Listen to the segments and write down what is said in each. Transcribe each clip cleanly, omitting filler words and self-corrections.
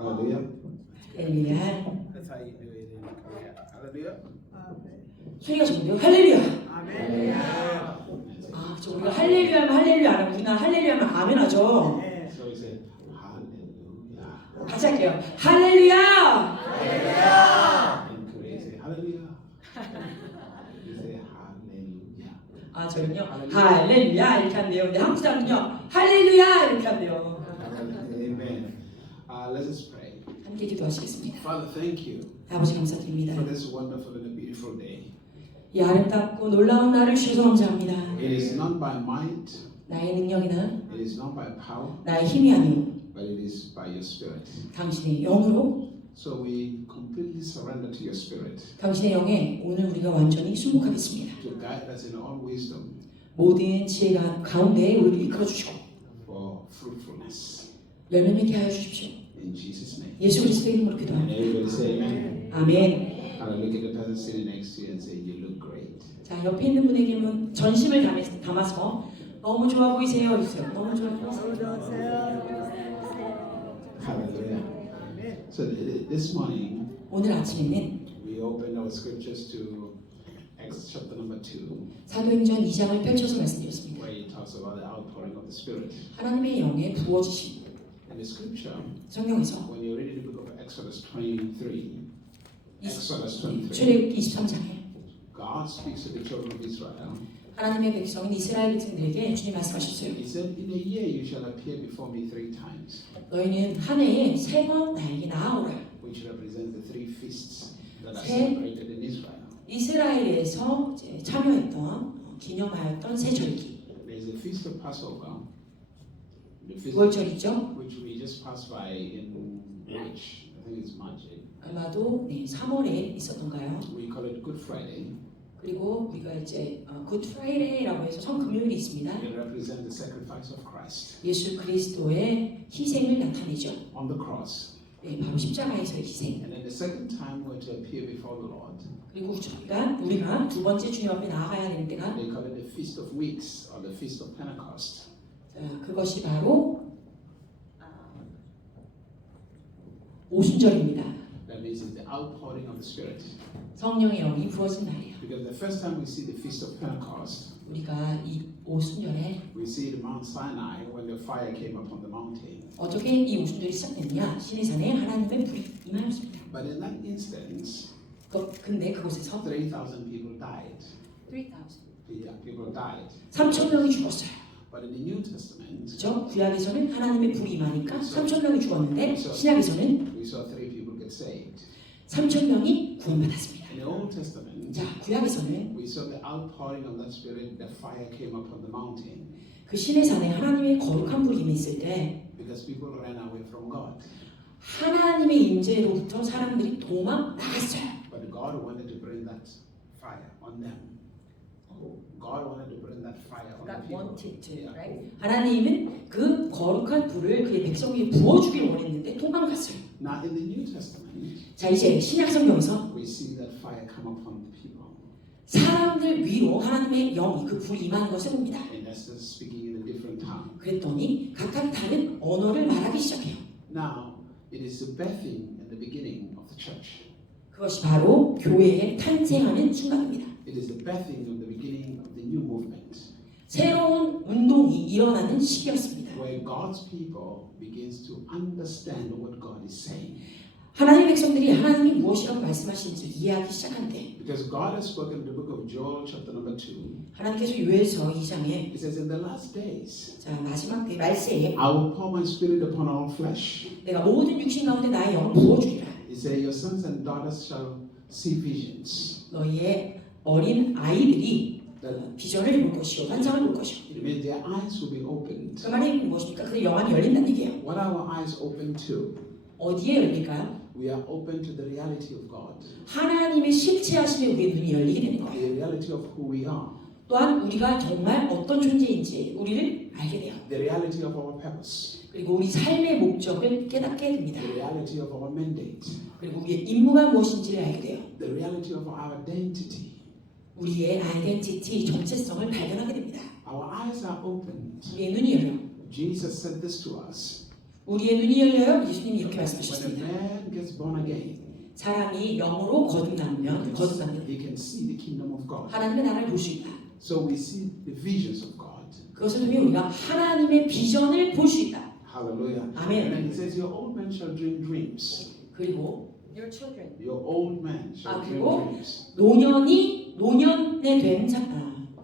Hallelujah. 할렐루야. That's how you do it in Korea. Hallelujah. 소리가 좋은데요. 할렐루야. Amen. 아, 저 우리가 할렐루야 하면 할렐루야 안 하고 우리나라 할렐루야 하면 아멘 하죠. So we say Hallelujah. 같이 할게요. 할렐루야. In Korea, you say Hallelujah. You say Hallelujah. 아, 저는요. 할렐루야 이렇게 한대요. 근데 한국 사람은요. 할렐루야 이렇게 한대요. Amen. Let us pray. 함께 기도하시겠습니다. Father, thank you 아버지 감사드립니다. for this wonderful and beautiful day. 이 아름답고 놀라운 날을 주셔서 감사합니다. It is not by might, 나의 능력이나 it is not by power, 나의 힘이 아니오 but it is by your Spirit. 당신의 영으로 So we completely surrender to your Spirit 당신의 영에 오늘 우리가 완전히 순복하겠습니다. to guide us in all wisdom 모든 지혜가 가운데 우리를 이끌어 주시고 for fruitfulness. 열매 맺게 하여 주십시오. In Jesus' name. 예수 그리스도의 이름으로 And 기도합니다. everybody say amen. 아멘. And look at the person sitting next to you and say, you look great. 자, 옆에 있는 분에게는 전심을 담아서 너무 좋아 보이세요. 해주세요. 너무 좋아 보이세요. Hallelujah. So this morning, 오늘 아침에는 we opened our scriptures to Acts chapter number 2, 사도행전 2장을 펼쳐서 말씀드렸습니다. where he talks about the outpouring of the Spirit. 하나님의 영에 부어주심. In the scripture, 성경에서 when you read the book of Exodus 23, Exodus 23, 출애굽기 23장에 God speaks to the children of Israel. 하나님의 백성인 이스라엘 백성들에게 주님 말씀하셨어요. He said, in a year you shall appear before me 3 times, 너희는 한 해에 3번 나에게 나아오라. which represent the 3 feasts that are 세- celebrated in Israel. 이스라엘에서 이제 참여했던 기념하였던 새 절기. There is a feast of Passover, the feast 9월절이죠. which we just passed by in March. I think it's March. 아마도 3월에 있었던가요? We call it Good Friday. 그리고 우리가 이제 굿 프라이데이라고 해서 성금요일이 있습니다. It represents the sacrifice of Christ 예수 그리스도의 희생을 나타내죠. on the cross. 네, 바로 십자가에서의 희생. And then the second time we're to appear before the Lord. 그리고 우리가 두 번째 주님 앞에 나아가야 되는 때가 They call it the Feast of Weeks or the Feast of Pentecost. 그것이 바로 오순절입니다. That means it's the outpouring of the Spirit. 성령의 영이 부어진 날이에요. Because the first time we see the Feast of Pentecost, 우리가 이 오순절에 we see the Mount Sinai when the fire came up on the mountain. 어떻게 이 오순절이 시작됐냐? 시내산에 하나님의 불이 임하였습니다. But in that instance, 근데 그곳에서 3,000 people died. 3,000. Yeah, people died. 3,000명이 죽었어요. But in the New Testament, 그렇죠? 구약에서는 하나님의 불이 임하니까 3,000명이 죽었는데 신약에서는 we saw 3 people get saved. 3,000명이 구원받았습니다. In the Old Testament, 자, 구약에서는 we saw the outpouring of that Spirit. The fire came up on the mountain 그 시내산에 하나님의 거룩한 불이 임했을 때 because people ran away from God. 하나님의 임재로부터 사람들이 도망 나갔어요. But God wanted to bring that fire on them. God wanted to bring that fire on the people. Yeah. 하나님은 그 거룩한 불을 그의 백성에게 부어주길 원했는데 도망갔어요. Now in the New Testament, 자, 이제 신약 성경에서 we see that fire come upon the people. 사람들 위로 하나님의 영이 그 불이 임하는 것을 봅니다. In essence, speaking in a different tongue. 그랬더니 각각 다른 언어를 말하기 시작해요. Now, it is the birthing and the beginning of the church. 그것이 바로 교회에 탄생하는 순간입니다. It is the birthing of the beginning of the new movement, 새로운 운동이 일어나는 시기였습니다. where God's people begins to understand what God is saying. 하나님의 백성들이 하나님이 무엇이라고 말씀하시는지 이해하기 시작한 때 Because God has spoken in the book of Joel, chapter number 2. 하나님께서 요엘서 2장에 It says, in the last days, 자, 마지막 때 말세에 I will pour my spirit upon all flesh. 내가 모든 육신 가운데 나의 영을 부어주리라. It says, your sons and daughters shall see visions. 너희의 어린 아이들이 비전을 볼 것이요 환상을 볼 것이요. It means their eyes will be opened. 그 말이 무엇입니까? 그들의 영안이 열린다는 얘기예요. What are our eyes open to? 어디에 열릴까요? We are open to the reality of God, 하나님의 실체하심에 우리의 눈이 열리게 되는 거예요. the reality of who we are, 또한 우리가 정말 어떤 존재인지 우리를 알게 돼요. the reality of our purpose, 그리고 우리 삶의 목적을 깨닫게 됩니다. the reality of our mandate, 그리고 우리의 임무가 무엇인지를 알게 돼요. the reality of our identity. 우리의 아이덴티티, 정체성을 발견하게 됩니다. Our eyes are opened. 우리의 눈이 열려. Jesus said this to us. 우리의 눈이 열려요. 예수님이 이렇게 When a 말씀하셨습니다. man gets born again, 사람이 영으로 거듭나면 he can see the kingdom of God. 하나님의 나라를 볼 수 있다. So we see the visions of God. 그것을 통해 우리가 하나님의 비전을 볼 수 있다. Hallelujah. 아멘. And then he says, your old man shall dream dreams. 그리고 your children. Your old man shall dream 그리고 dreams. 노년에 된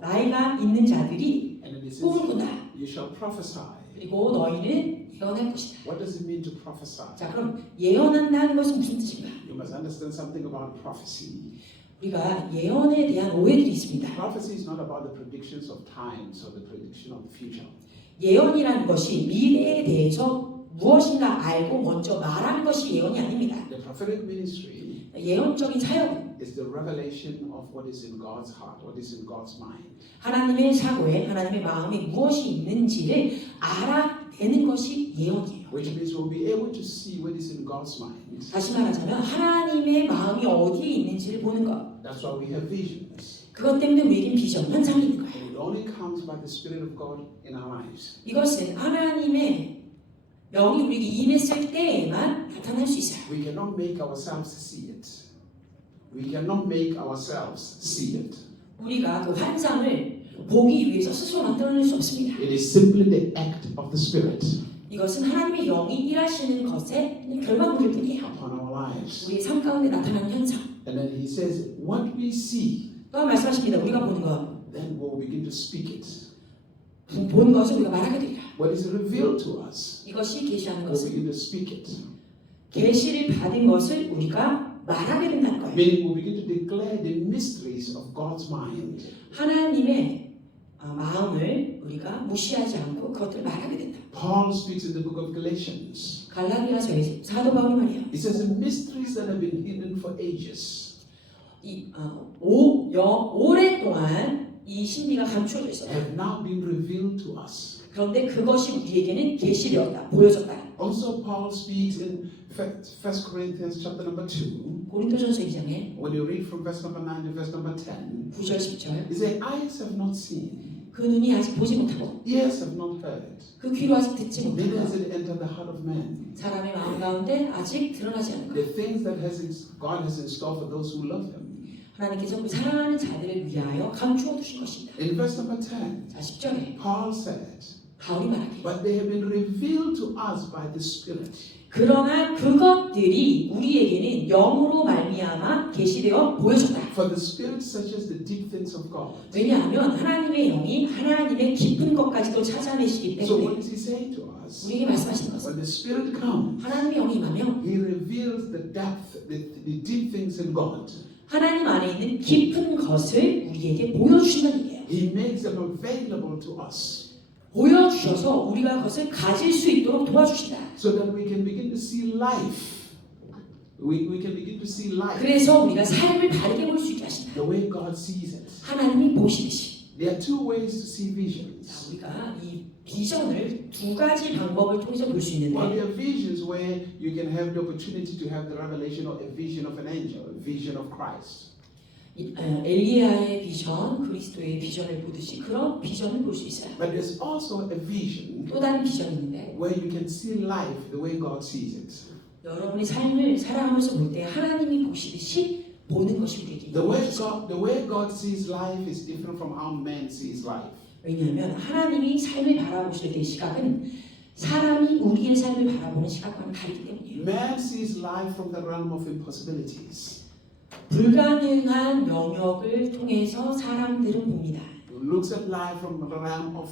나이가 있는 자들이 And then he says, 꿈을 꾼다. you shall prophesy. 그리고 너희는 예언할 것이다. What does it mean to prophesy? 자, 그럼 예언한다는 것은 무슨 뜻인가? You must understand something about prophecy. 우리가 예언에 대한 오해들이 있습니다. Prophecy is not about the predictions of times or the prediction of the future. 예언이라는 것이 미래에 대해서 무엇인가 알고 먼저 말하는 것이 예언이 아닙니다. The prophetic ministry 예언적인 사역은 is the revelation of what is in God's heart, what is in God's mind. 하나님의 사고에 하나님의 마음에 무엇이 있는지를 알아내는 것이 예언이에요. Which means we'll be able to see what is in God's mind. 다시 말하자면 하나님의 마음이 어디에 있는지를 보는 것. That's why we have visions. 그것 때문에 우리에겐 비전, 환상이 있는 거예요. And it only comes by the Spirit of God in our lives. 이것은 하나님의 영이 우리에게 임했을 때에만 나타날 수 있어요. We cannot make ourselves see it. We cannot make ourselves see it. 우리가 그 환상을 보기 위해서 스스로 만들어낼 수 없습니다. It is simply the act of the Spirit 이것은 하나님의 영이 일하시는 것의 결과물일 뿐이에요. upon our lives. 우리의 삶 가운데 나타나는 현상. And then he says, what we see, 또 말씀하십니다. 우리가 보는 것, then we'll begin to speak it. 본 것을 우리가 말하게 되리라. What is revealed to us, 이것이 계시하는 we'll 것은 begin to speak it. 계시를 받은 것을 우리가 말하게 된다는 거예요. Meaning we'll begin to declare the mysteries of God's mind. 하나님의 마음을 우리가 무시하지 않고 그것들을 말하게 된다. Paul speaks in the book of Galatians. 갈라디아서에 사도 바울이 말이에요. He says the mysteries that have been hidden for ages. 오랫동안 이 진리가 감추어져 있어요. Have now been revealed to us. 그런데 그것이 우리에게는 계시되었다, 보여졌다. Also, Paul speaks in 1 Corinthians chapter number 2. 고린도전서 2장에 When you read from verse number 9 to verse number 10, 9절 10절 he says, eyes have not seen, 그 눈이 아직 보지 못하고 ears have not heard, 그 귀로 아직 듣지 neither has 못하고 it entered the heart of man. 사람의 마음 가운데 아직 드러나지 않는 것. The things that God has in store for those who love Him. 하나님께서 그 사랑하는 자들을 위하여 감추어 두신 것입니다. In verse number 10, 자 10절에 Paul said, 바울이 말하기를 but they have been revealed to us by the Spirit. 그러나 그것들이 우리에게는 영으로 말미암아 계시되어 보여졌다. For the Spirit searches the deep things of God. 왜냐하면 하나님의 영이 하나님의 깊은 것까지도 찾아내시기 So 때문에 what is He saying to us? 우리에게 말씀하시는 것은 When the Spirit comes, 하나님의 영이 임하면 He reveals the depth, the deep things in God. 하나님 안에 있는 깊은 것을 우리에게 보여주신다는 얘기예요. He makes them available to us 보여주셔서 우리가 그것을 가질 수 있도록 도와주신다. so that we can begin to see life. We can begin to see life 그래서 우리가 삶을 바르게 볼 수 있게 하신다. the way God sees it. 하나님이 보시듯이. There are two ways to see 자, visions. 우리가 이 비전을 두 가지 방법을 통해서 볼 수 One, 있는데 there are visions where you can have the opportunity to have the revelation or a vision of an angel, a vision of Christ. 엘리야의 비전, 그리스도의 비전을 보듯이 그런 비전을 볼 수 있어요. But there's also a vision 또 다른 비전이 있는데 where you can see life the way God sees it. 여러분의 삶을 살아가면서 볼 때 하나님이 보시듯이 보는 것이 우리에게 The way God sees life is different from how man sees life. 왜냐하면 하나님이 삶을 바라보실 때 시각은 사람이 우리의 삶을 바라보는 시각과는 다르기 때문이에요. Man sees life from the realm of impossibilities. 불가능한 영역을 통해서 사람들은 봅니다. Looks at life from the realm of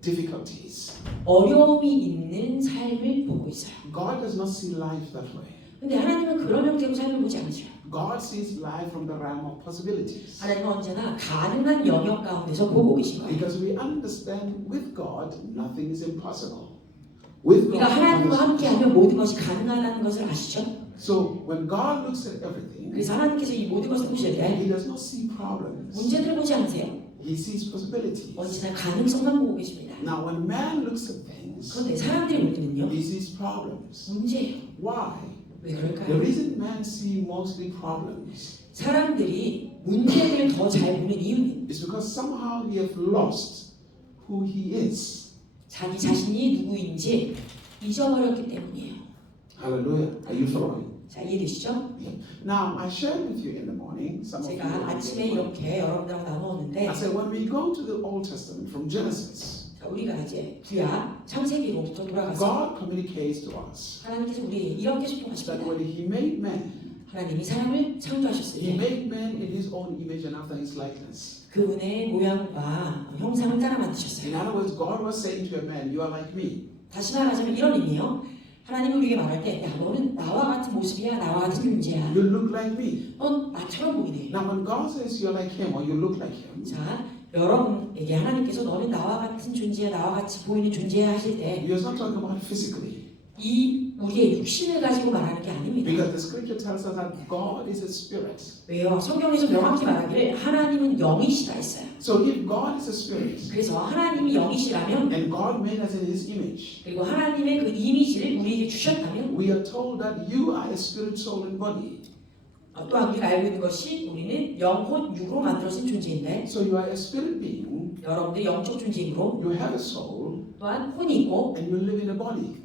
difficulties. 어려움이 있는 삶을 보고 있어요. God does not see life that way. 근데 하나님은 그런 형태로 삶을 보지 않으셔요. God sees life from the realm of possibilities. 하나님은 언제나 가능한 영역 가운데서 보고 계신 거예요. Because we understand with God nothing is impossible. With God, 우리가 하나님과 nothing is 함께하면 모든 것이 가능하다는 것을 아시죠? So when God looks at everything, 그래서 하나님께서 이 모든 것을 보실 때 He does not see problems. 문제들을 보지 않으세요. He sees possibilities. 언제나 가능성만 보고 계십니다. Now when man looks at things, 그런데 사람들이 볼 때는요, he sees problems. 문제예요. Why? 왜 The 그럴까요? reason man sees mostly problems 사람들이 문제들을 더 잘 보는 이유는 is because somehow he has lost who he is. 자기 자신이 누구인지 잊어버렸기 때문이에요. Hallelujah. Are you following? 자, 이해되시죠? Now, I shared with you in the morning. Some of you 제가 아침에 이렇게 여러분들하고 나누었는데 I said, when we go to the Old Testament from Genesis, 자, 우리가 이제 구약 창세기로부터 돌아가서 God communicates to us 하나님께서 우리에게 이렇게 that 소통하십니다. when He made man, 하나님이 사람을 창조하셨을 He 때 made man in His own image and after His likeness. 그분의 모양과 형상을 따라 만드셨어요. In other words, God was saying to a man, you are like me. 다시 말하자면 이런 의미예요. 하나님이 우리에게 말할 때, 야, 너는 나와 같은 모습이야, 나와 같은 존재야. You look like me. 넌 나처럼 보이네. Now, when God says you're like Him or you look like Him, 자, 여러분에게 하나님께서 너는 나와 같은 존재야, 나와 같이 보이는 존재야 하실 때, He was not talking about physically. 이 우리의 육신을 가지고 말하는 게 아닙니다. Because the scripture tells us that God is a spirit. 왜요? 성경에서 명확히 말하기를 하나님은 영이시다 했어요. So if God is a spirit 그래서 하나님이 영이시라면 and God made us in His image, 그리고 하나님의 그 이미지를 우리에게 주셨다면 we are told that you are a spirit, soul, and body. 또한 우리가 알고 있는 것이 우리는 영혼, 육으로 만들어진 존재인데 So you are a spirit being, 여러분들 영적 존재이므로 you have a soul, 또한 혼이 있고 and you live in a body.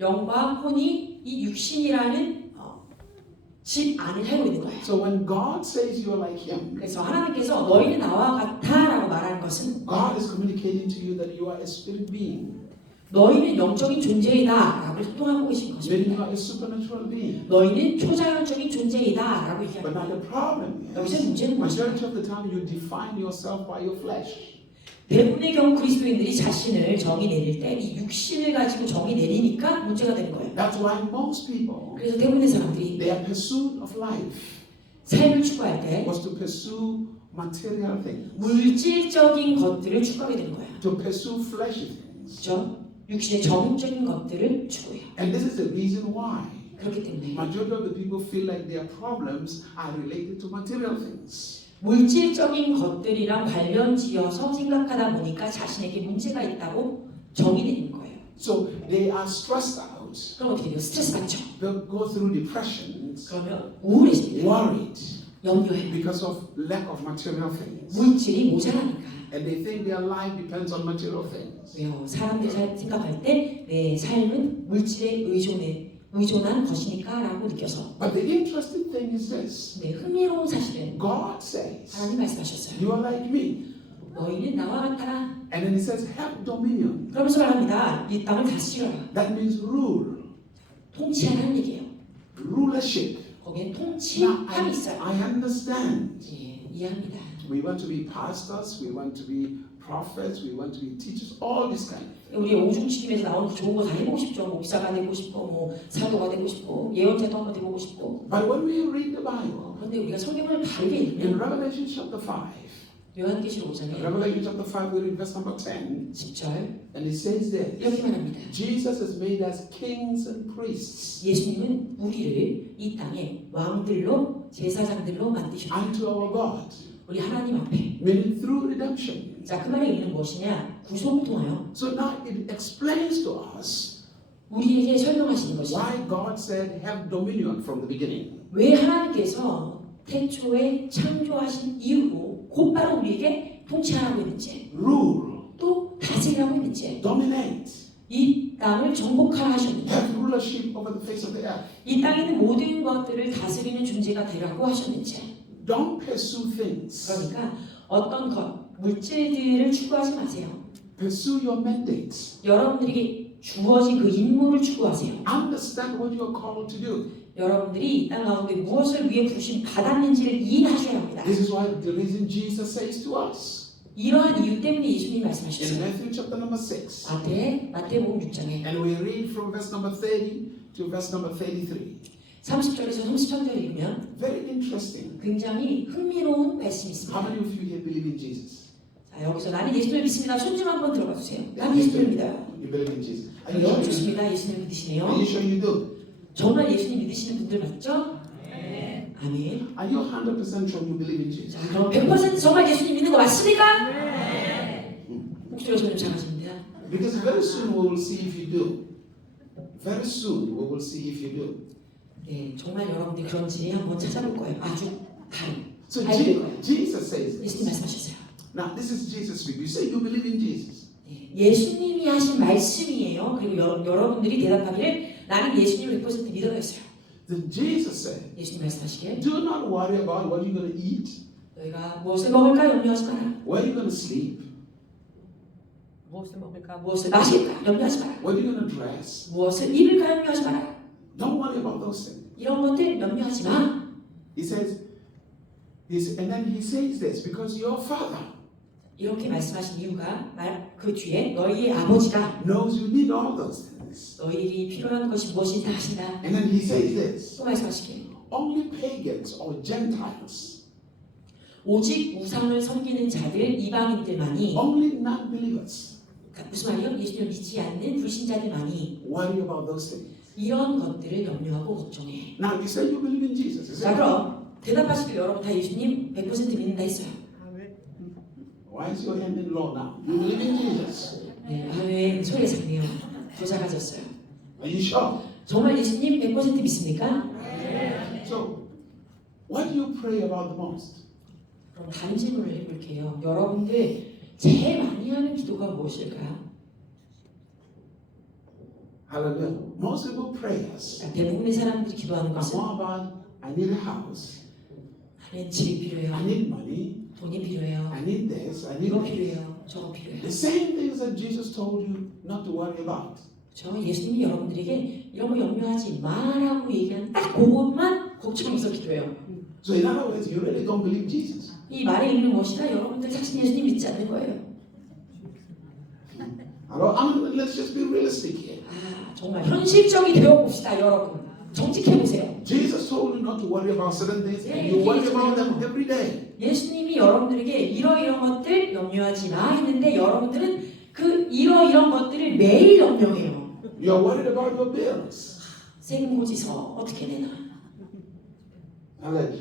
영과 혼이 이 육신이라는 집 안을 살고 있는 거예요. So when God says you are like Him, 그래서 하나님께서 너희는 나와 같다라고 말하는 것은 God is communicating to you that you are a spirit being, 너희는 영적인 존재이다라고 소통하고 계신 that 것입니다. you are a supernatural being. 너희는 초자연적인 존재이다라고 But 얘기합니다. now the problem 여기서 is, 문제는 뭐죠? majority of the time you define yourself by your flesh. 대부분의 경우 그리스도인들이 자신을 정의 내릴 때 이 육신을 가지고 정의 내리니까 문제가 되는 거예요. That's why most people, 그래서 대부분의 사람들이 their pursuit of life 삶을 추구할 때 was to pursue material things, 물질적인 것들을 추구하게 되는 거예요. to pursue fleshy things. 그렇죠? 육신의 정적인 것들을 추구해요. And this is the reason why 그렇기 때문에 majority of the people feel like their problems are related to material things. 물질적인 것들이랑 관련지어서 생각하다 보니까 자신에게 문제가 있다고 정의되는 거예요. So they are stressed out, 그럼 어떻게 돼요? 스트레스 받죠. they'll go through depressions, 그러면 우울해집니다. worried 염려해요. because of lack of material things. 물질이 모자라니까. And they think their life depends on material things. 왜요? 사람들이 생각할 때 내 삶은 물질에 의존한 것이니까라고 느껴서. But the interesting thing is this. 네, 흥미로운 사실은 God says, 하나님 말씀하셨어요. you are like me. 너희는 나와 같아라. And then He says, have dominion. 그러면서 말합니다. 이 땅을 다스려라. That means rule, 통치하라는 얘기예요. rulership. 거기엔 Now, 통치함이 있어요. I understand. 예, 이해합니다. We want to be pastors, we want to be prophets, we want to be teachers, all this kind of thing. 우리 오중치님에서 나오는 좋은 거 다 해보고 싶죠. 목사가 되고 싶고, 뭐 사도가 되고 싶고, 예언자도 한번 되고 싶고. But when we read the Bible, 그런데 우리가 성경을 바르게 in 읽으면 Revelation chapter 5, 요한계시록 5장에 Revelation chapter 5, we read verse number 10, 10절 and it says this, 이렇게 말합니다. Jesus has made us kings and priests 예수님은 우리를 이 땅에 왕들로 제사장들로 만드셨다. unto our God, 우리 하나님 앞에. meaning through redemption. 자, 그 말의 의미는 무엇이냐? 구속을 통하여 So now it explains to us 우리에게 설명하시는 것이 why God said have dominion from the beginning. 왜 하나님께서 태초에 창조하신 이유로 곧바로 우리에게 통치하라고 했는지 Rule, 또 다스리라고 했는지 dominate, 이 땅을 정복하라 하셨는지 have rulership over the face of the earth. 이 땅에 있는 모든 것들을 다스리는 존재가 되라고 하셨는지 Don't pursue things. 그러니까 어떤 것, 물질들을 추구하지 마세요. Pursue your mandates. 여러분들에게 주어진 그 임무를 추구하세요. Understand what you are called to do. 여러분들이 이 땅 가운데 무엇을 위해 부르심 받았는지를 이해하셔야 합니다. This is why the reason Jesus says to us 이러한 이유 때문에 예수님이 in 말씀하셨어요. Matthew chapter number 6. 마태복음 6장에 And we read from verse number 30 to verse number 33. 30절에서 33절 읽으면 Very interesting. 굉장히 흥미로운 말씀이 How 있습니다. many of you here believe in Jesus? 자, 여기서 나는 예수님을 믿습니다. 손 좀 한번 들어봐 주세요. 나는 예수님을 믿어요. You believe in Jesus? Are you 네, sure? 좋습니다. 예수님을 믿으시네요. Are you sure you do? 정말 예수님 믿으시는 분들 맞죠? 네. 아멘. Are you 100% sure you believe in Jesus? 자, 그럼 100% 정말 예수님 믿는 거 맞습니까? 네. 목소리가 좀 작아집니다. Because very soon we will see if you do. Very soon we will see if you do. 네, 정말 여러분들이 그런지 한번 찾아볼 거예요. 아주 다른. So 알게 될 거예요. Jesus says 예수님 this. 말씀하셨어요. Now this is Jesus speaking. You say you believe in Jesus. 네, 예수님이 하신 말씀이에요. 그리고 여러분들이 대답하기를 나는 예수님을 100% 믿어요 했어요. Then Jesus said, 예수님 말씀하시길 do not worry about what you're going to eat, 너희가 무엇을 먹을까 염려하지 마라. where you're going to sleep, 무엇을 먹을까 무엇을 마실까 염려하지 마라. what you're going to dress. 무엇을 입을까 염려하지 마라. Don't worry about those things. 이런 것들 염려하지 마. He says, and then he says this, because your father 이렇게 말씀하신 이유가 그 뒤에 너희의 아버지가 knows you need all those things. 너희들이 필요한 것이 무엇인지 다 아신다. And then he says this, 또 말씀하시길 only pagans or Gentiles, 오직 우상을 섬기는 자들 이방인들만이 only non-believers 무슨 말이요? 예수님을 믿지 않는 불신자들만이 worry about those things. 이런 것들을 염려하고 걱정해. Now you say you believe in Jesus. You 자 say, 그럼 대답하시길 여러분 다 예수님 100% 믿는다 했어요. why is your hand in low now? You believe in Jesus. 네, 왜 소리가 작네요. 더 작아졌어요. Are you sure? 정말 예수님 100% 믿습니까? So, what do you pray about the most? 그럼 다른 질문을 해볼게요. 여러분들 제일 많이 하는 기도가 무엇일까요? Hallelujah. Most people prayers 대부분의 사람들이 기도하는 are 것은 more about I need a house, 나는 집이 필요해요. I need money, 돈이 필요해요. I need this, I need 이거 that. 필요해요. 저거 필요해요. The same things that Jesus told you not to worry about. 저 예수님이 여러분들에게 이런 거 염려하지 마라고 얘기하는 딱 그것만 걱정해서 기도해요. So in other words, you really don't believe Jesus. 이 말의 의미는 무엇이다? 여러분들 사실 예수님 믿지 않는 거예요. Let's just be realistic here. 아, 정말 현실적이 되어 봅시다, 여러분. 정직해 보세요. Jesus told you not to worry about certain things, and you worry about them every day. 예수님이 여러분들에게 이러이러한 것들 염려하지 마 했는데 여러분들은 그 이러이러한 것들을 매일 염려해요. You're worried about your bills. 생고지서 어떻게 내나.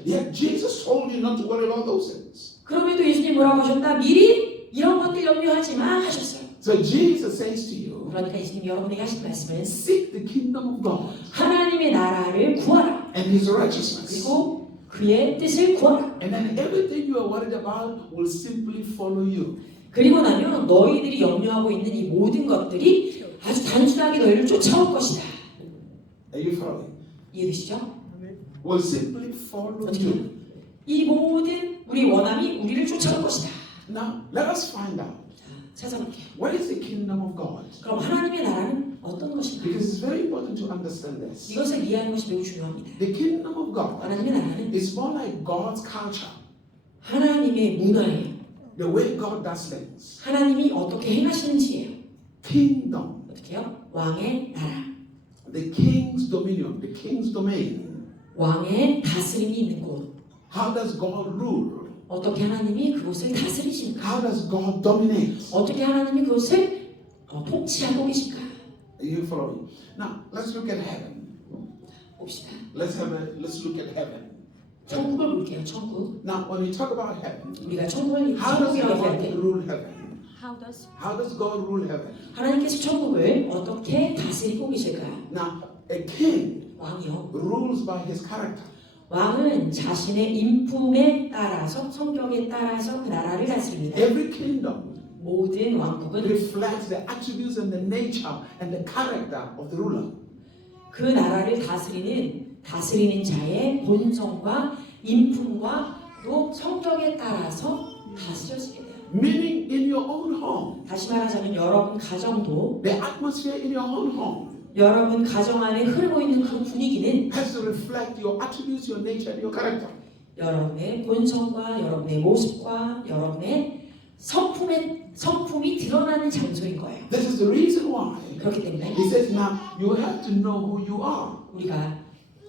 Yet Jesus told you not to worry about those things. 그럼에도 예수님 뭐라고 하셨다? 미리 이런 것들 염려하지 마 하셨어요. So Jesus says to you, 그러니까 예수님 여러분에게 하신 말씀은 seek the kingdom of God 하나님의 나라를 구하라. and His righteousness. 그리고 그의 뜻을 구하라. And then everything you are worried about will simply follow you. 그리고 나면 너희들이 염려하고 있는 이 모든 것들이 아주 단순하게 너희를 쫓아올 것이다. Are you following? 이해되시죠? Will simply follow 어떻게? you. 이 모든 우리 원함이 우리를 쫓아올 것이다. Now, let us find out. 찾아볼게요. What is the kingdom of God? 그럼 하나님의 나라는 어떤 것인가? Because it's very important to understand this. 이것을 이해하는 것이 매우 중요합니다. The kingdom of God 하나님의 나라는 is more like God's culture, 하나님의 문화예요. the way God does things. 하나님이 어떻게 행하시는지예요. Kingdom, 어떻게요? 왕의 나라, the king's dominion, the king's domain. 왕의 다스림이 있는 곳. How does God rule? 어떻게 하나님이 그곳을 다스리신가? How does God dominate? 어떻게 하나님이 그곳을 통치하고 계신가? Are you following? Now, let's look at heaven. 봅시다. Let's look at heaven. 천국을 볼게요. 천국. Now, when we talk about heaven, 우리가 천국을 how does 천국이라고 할 때 God rule heaven? How does God rule heaven? 하나님께서 천국을 어떻게 다스리고 계실까? Now, a king 왕이요. rules by his character. 왕은 자신의 인품에 따라서 성격에 따라서 그 나라를 다스립니다. Every kingdom 모든 왕국은 reflects the attributes and the nature and the character of the ruler. 그 나라를 다스리는 자의 본성과 인품과 또 성격에 따라서 다스려지게 돼요. Meaning in your own home, 다시 말하자면 여러분 가정도 the atmosphere in your own home 여러분 가정 안에 흐르고 있는 그 분위기는 has to reflect your attributes, your nature, and your character. 여러분의 본성과 여러분의 모습과 여러분의 성품이 드러나는 장소인 거예요. This is the reason why 그렇기 때문에 he says now you have to know who you are. 우리가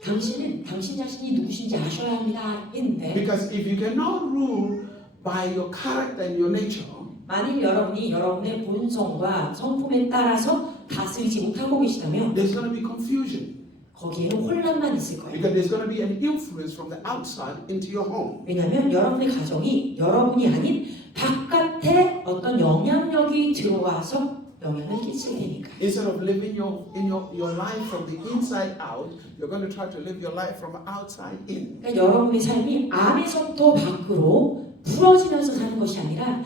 당신 자신이 누구신지 아셔야 합니다. 했는데 Because if you cannot rule by your character and your nature, 만일 여러분이 여러분의 본성과 성품에 따라서 다스리지 못하고 계시다면 there's going to be confusion. 거기에는 혼란만 있을 거예요. Because there's going to be an influence from the outside into your home. 왜냐하면 여러분의 가정이 여러분이 아닌 바깥에 어떤 영향력이 들어와서 영향을 끼치게 되니까. Instead of living your life from the inside out, you're going to try to live your life from outside in. 그러니까 여러분의 삶이 안에서부터 밖으로 풀어지면서 사는 것이 아니라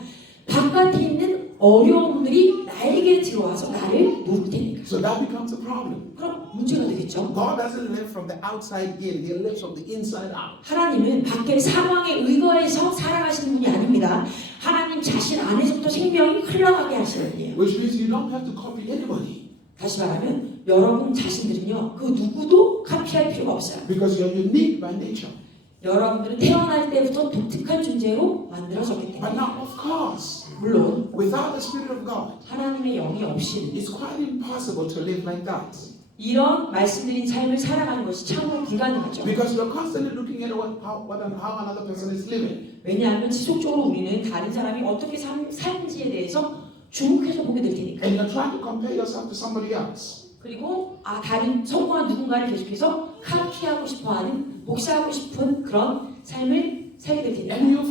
바깥에 있는 어려움들이 나에게 들어와서 나를 누를 테니까. So that becomes a problem. 그럼 문제가 되겠죠. God doesn't live from the outside in, He lives from the inside out. 하나님은 밖의 상황에 의거해서 살아가시는 분이 아닙니다. 하나님 자신 안에서부터 생명이 흘러가게 하시는 분이에요. Which means you don't have to copy anybody. 다시 말하면 여러분 자신들은요, 그 누구도 카피할 필요가 없어요. Because you're unique by nature. 여러분들은 태어날 때부터 독특한 존재로 만들어졌기 But 때문에 now, of course, 물론 without the Spirit of God, 하나님의 영이 없이는 it's quite impossible to live like that. 이런 말씀드린 삶을 살아가는 것이 참으로 불가능하죠. Because you're constantly looking at how another person is living. 왜냐하면 지속적으로 우리는 다른 사람이 어떻게 사는지에 대해서 주목해서 보게 될 테니까. And you're trying to compare yourself to somebody else. 그리고 다른 성공한 누군가를 계속해서 카피하고 싶어하는, 복사하고 싶은 그런 삶을 살게 될 테니까. And you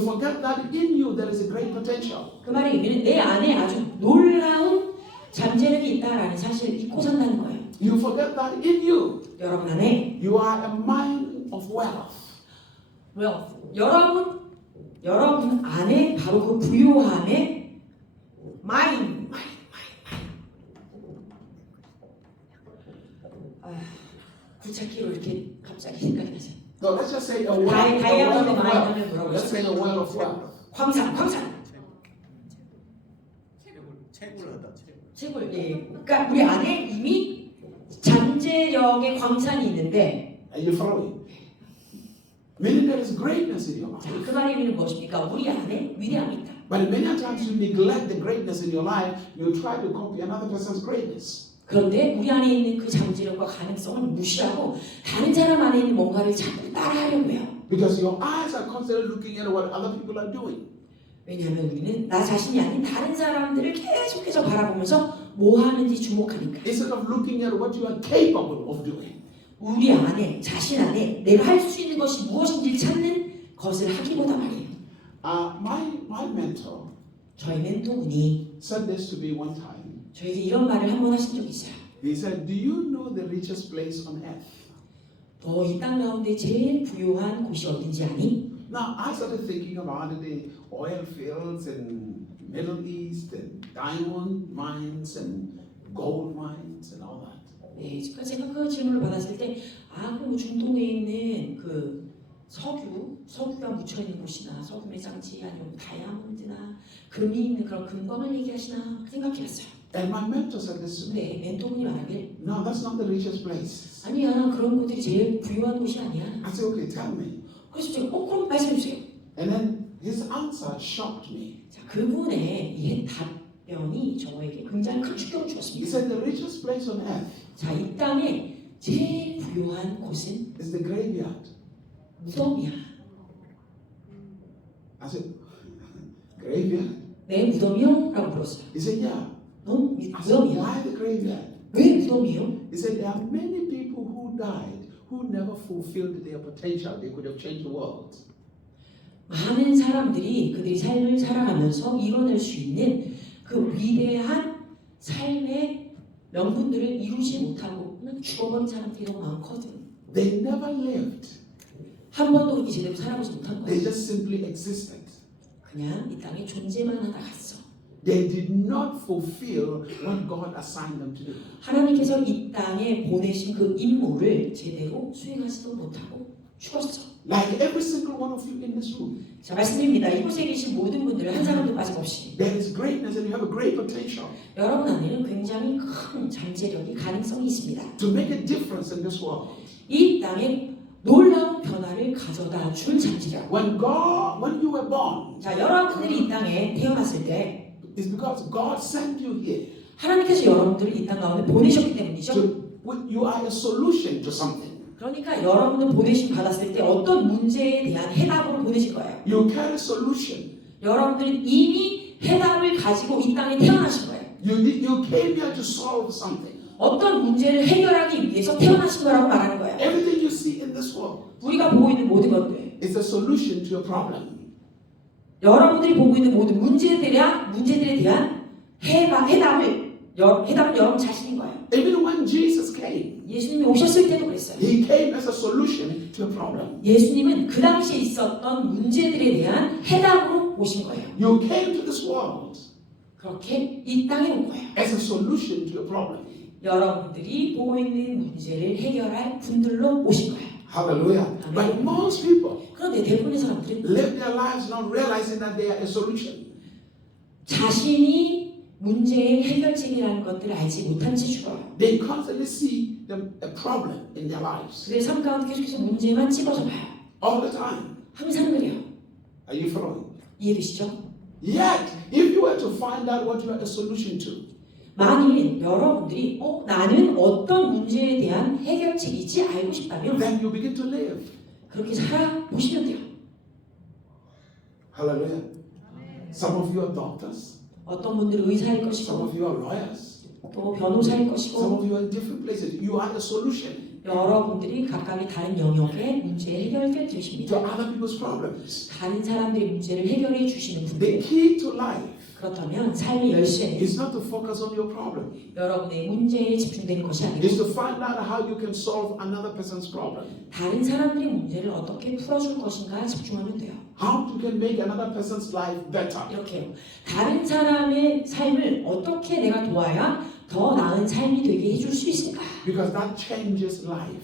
forget that in you there is a great potential. 그 말의 의미는 내 안에 아주 놀라운 잠재력이 있다라는 사실을 잊고 산다는 거예요. You forget that in you 여러분 안에 you are a mine of wealth. 여러분 안에 바로 그 부요함의 마인. 구차기로 이렇게 갑자기 생각이 나죠. So let's just say a well of wealth. Let's say a well of wealth. 광산. 채굴하다. 채굴. 예. 그러니까 우리 안에 이미 잠재력의 광산이 있는데. And you throw it. Meaning there is greatness in your 자, life. 그 말의 의미는 무엇입니까? 우리 안에 위대함이 있다. But many times you neglect the greatness in your life. You try to copy another person's greatness. 그런데 우리 안에 있는 그 잠재력과 가능성을 무시하고 다른 사람 안에 있는 뭔가를 자꾸 따라하려고 해요. Because your eyes are constantly looking at what other people are doing. 왜냐하면 우리는 나 자신이 아닌 다른 사람들을 계속해서 바라보면서 뭐 하는지 주목하니까. Instead of looking at what you are capable of doing. 우리 안에, 자신 안에 내가 할 수 있는 것이 무엇인지 찾는 것을 하기보다 말이에요. My mentor 저희 멘토분이 said this to me one time. 저에게 이런 말을 한 번 하신 적이 있어요. He said, "Do you know the richest place on earth?" 너 이 땅 가운데 제일 부유한 곳이 어딘지 아니? Now I started thinking about the oil fields in Middle East and diamond mines and gold mines and all that. 네, 그러니까 제가 그 질문을 받았을 때, 그 중동에 있는 그 석유가 묻혀 있는 곳이나 석유 매장지 아니면 다이아몬드나 금이 있는 그런 금광을 얘기하시나 생각해봤어요. And my mentor said this to me. 네, 멘토분이 말하길, No, that's not the richest place. 아니야, 그런 곳들이 제일 부유한 곳이 아니야. I said, okay, tell me. 그래서 제가 그럼 말씀해 주세요. And then his answer shocked me. 자, 그분의 이 답변이 저에게 굉장히 큰 충격을 He 주었습니다. said, the richest place on earth 자, 이 땅에 제일 부유한 곳은 is the graveyard. 무덤이야. I said, graveyard? 네, 무덤이요? 라고 물었어요. He said, yeah. I said, 무덤이야. why the graveyard? 왜 무덤이요? He said, there are many people who died who never fulfilled their potential. They could have changed the world. 많은 사람들이 그들이 삶을 살아가면서 이뤄낼 수 있는 그 위대한 삶의 명분들을 이루지 못하고 그냥 죽어버린 사람들이 너무 많거든. They never lived. 한 번도 그렇게 제대로 살아보지 못한 They 거야. just simply existed. 그냥 이 땅에 존재만 하다 갔어. They did not fulfill what God assigned them to do. 하나님께서 이 땅에 보내신 그 임무를 제대로 수행하지도 못하고 죽었어. Like every single one of you in this room. 자, 말씀드립니다. 이곳에 계신 모든 분들 한 사람도 빠짐없이 There is greatness and you have a great potential 여러분 안에는 굉장히 큰 잠재력이 가능성이 있습니다. to make a difference in this world. 이 땅에 놀라운 변화를 가져다 줄 잠재력. When you were born, 자, 여러분들이 이 땅에 태어났을 때 it's because God sent you here. 하나님께서 여러분들을 이 땅 가운데 보내셨기 때문이죠. You are a solution to something. 그러니까 여러분들 보내심 받았을 때 어떤 문제에 대한 해답으로 보내실 거예요. You carry solution. 여러분들은 이미 해답을 가지고 이 땅에 태어나신 거예요. You came here to solve something. 어떤 문제를 해결하기 위해서 태어나신 거라고 말하는 거예요. Everything you see in this world 우리가 보고 있는 모든 것들, is a solution to a problem. 여러분들이 보고 있는 모든 문제들에 대한 해답은 여러분 자신인 거예요. Even when Jesus came, 예수님이 오셨을 때도 그랬어요. He came as a solution to a problem. 예수님은 그 당시에 있었던 문제들에 대한 해답으로 오신 거예요. You came to this world 그렇게 이 땅에 온 거예요. as a solution to your problem. 여러분들이 보고 있는 문제를 해결할 분들로 오신 거예요. Hallelujah. Amen. But most people 그런데 대부분의 사람들은 live their lives not realizing that they are a solution. 자신이 문제의 해결책이라는 것들을 알지 못한 채 죽어요. They constantly see a problem in their lives 그래서 삶 가운데 계속해서 문제만 집어서 봐요. all the time. 항상 그래요. Are you following? 이해되시죠? Yet, if you were to find out what you are a solution to, 만일 여러분들이 나는 어떤 문제에 대한 해결책이지 알고 싶다면 then you begin to live. 그렇게 살아보시면 돼요. Hallelujah. Some of you are doctors. 어떤 분들은 의사일 Some 것이고 of you are lawyers. 또 변호사일 Some 것이고 of you are in different places. You are a solution 여러분들이 각각의 다른 영역의 문제 해결해 to 주십니다. other people's problems. 다른 사람들의 문제를 해결해 주시는 The 분들. key to life 그렇다면 삶의 열쇠는 is not to focus on your problem. 여러분의 문제에 집중되는 것이 아니고 It's to find out how you can solve another person's problem. 다른 사람들의 문제를 어떻게 풀어줄 것인가 집중하면 돼요. How you can make another person's life better. 이렇게요. 다른 사람의 삶을 어떻게 내가 도와야 더 나은 삶이 되게 해줄 수 있을까? Because that changes life.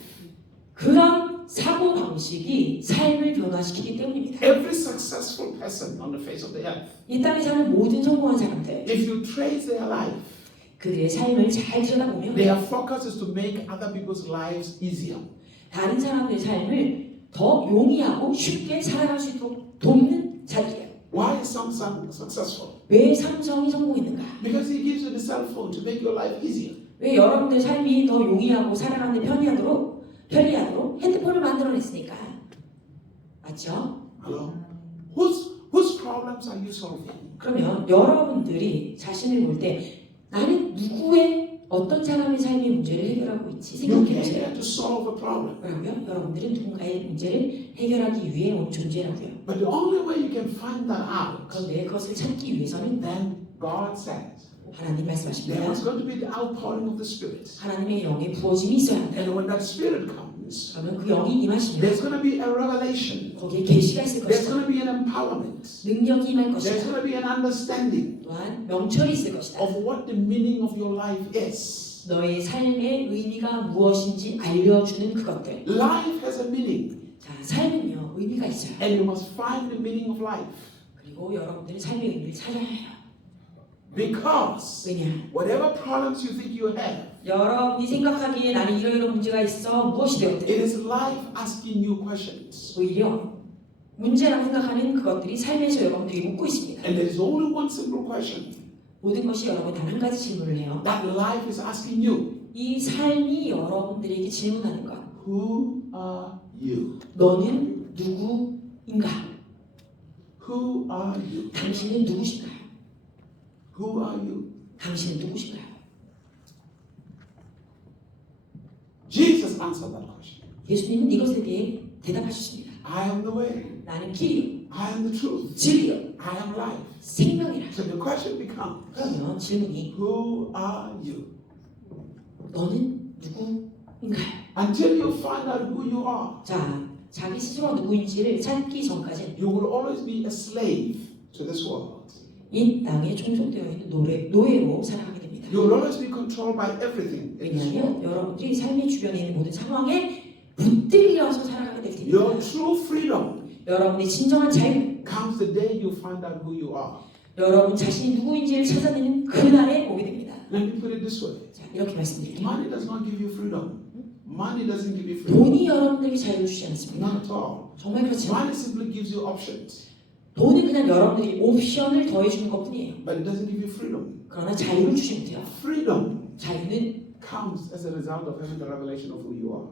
그런 사고 방식이 삶을 변화시키기 때문입니다. Every successful person on the face of the earth, 이 땅에 사는 모든 성공한 사람들, if you trace their life, 그들의 삶을 잘 들여다보면 their focus is to make other people's lives easier. 다른 사람들의 삶을 더 용이하고 쉽게 살아갈 수 있도록 돕는 자들이에요. Why is Samsung successful? 왜 삼성이 성공했는가? Because he gives you the cell phone to make your life easier. 왜 여러분들 삶이 더 용이하고 살아가는 데 편리하도록 핸드폰을 만들어냈으니까. 맞죠? Hello? Whose problems are you solving? 그러면 여러분들이 자신을 볼 때 나는 누구의 어떤 사람의 삶의 문제를 해결하고 있지 You 생각해 came 보세요. here to solve a problem. 뭐라고요? 여러분들은 누군가의 문제를 해결하기 위해 온 존재라고요. But the only way you can find that out, 그런데 그것을 찾기 위해서는 then God says, 하나님 there 말씀하십니다. was going to be the outpouring of the Spirit. 하나님의 영의 부어짐이 있어야 한다. And when that Spirit comes, 그러면 그 영이 임하시면 there's going to be a revelation. 거기에 계시가 있을 There's 것이다. going to be an empowerment. 능력이 임할 There's 것이다. going to be an understanding 또한 명철이 있을 것이다. of what the meaning of your life is. 너의 삶의 의미가 무엇인지 알려주는 그것들. Life has a meaning, 자, 삶은요 의미가 있어요. and you must find the meaning of life. 그리고 여러분들은 삶의 의미를 찾아야 해요. Because 왜냐? whatever problems you think you have, 여러분이 생각하기에 나는 이런 문제가 있어 무엇이 it 되었든 is life asking you questions. 오히려 문제라고 생각하는 그것들이 삶에서 여러분들이 묻고 있습니다. And there is only one simple question 모든 것이 여러분 단 한 가지 질문을 해요. that life is asking you. 이 삶이 여러분들에게 질문하는 것. Who are you? 너는 누구인가? Who are you? 당신은 누구신가요? Who are you? 당신은 누구신가요? Jesus answered that question. 예수님은 이것에 대해 대답하셨습니다. I am the way. 나는 길이요, I am the truth. 진리요, I am life. 생명이라. So the question becomes, 그러면 질문이 who are you? 너는 누구인가요? Until you find out who you are, 자, 자기 스스로가 누구인지를 찾기 전까지 you will always be a slave to this world. 이 땅에 종속되어 있는 노예로 살아가게 됩니다. You will always be controlled by everything in this 왜냐하면 world. 여러분들이 삶의 주변에 있는 모든 상황에 붙들려서 살아가게 될 테니까. Your true freedom 여러분의 진정한 자유, comes the day you find out who you are. 여러분 자신이 누구인지를 찾아내는 그날에 오게 됩니다. Let me put it this way. 자, 이렇게 말씀드릴게요. Money does not give you freedom. Money doesn't give you freedom. 돈이 여러분들에게 자유를 주지 않습니다. Not at all. 정말 그렇지 않아요. Money simply gives you options, 돈은 그냥 여러분들이 옵션을 더해주는 것뿐이에요. but it doesn't give you freedom. 그러나 자유를 주지 못해요. Freedom 자유는 comes as a result of having the revelation of who you are.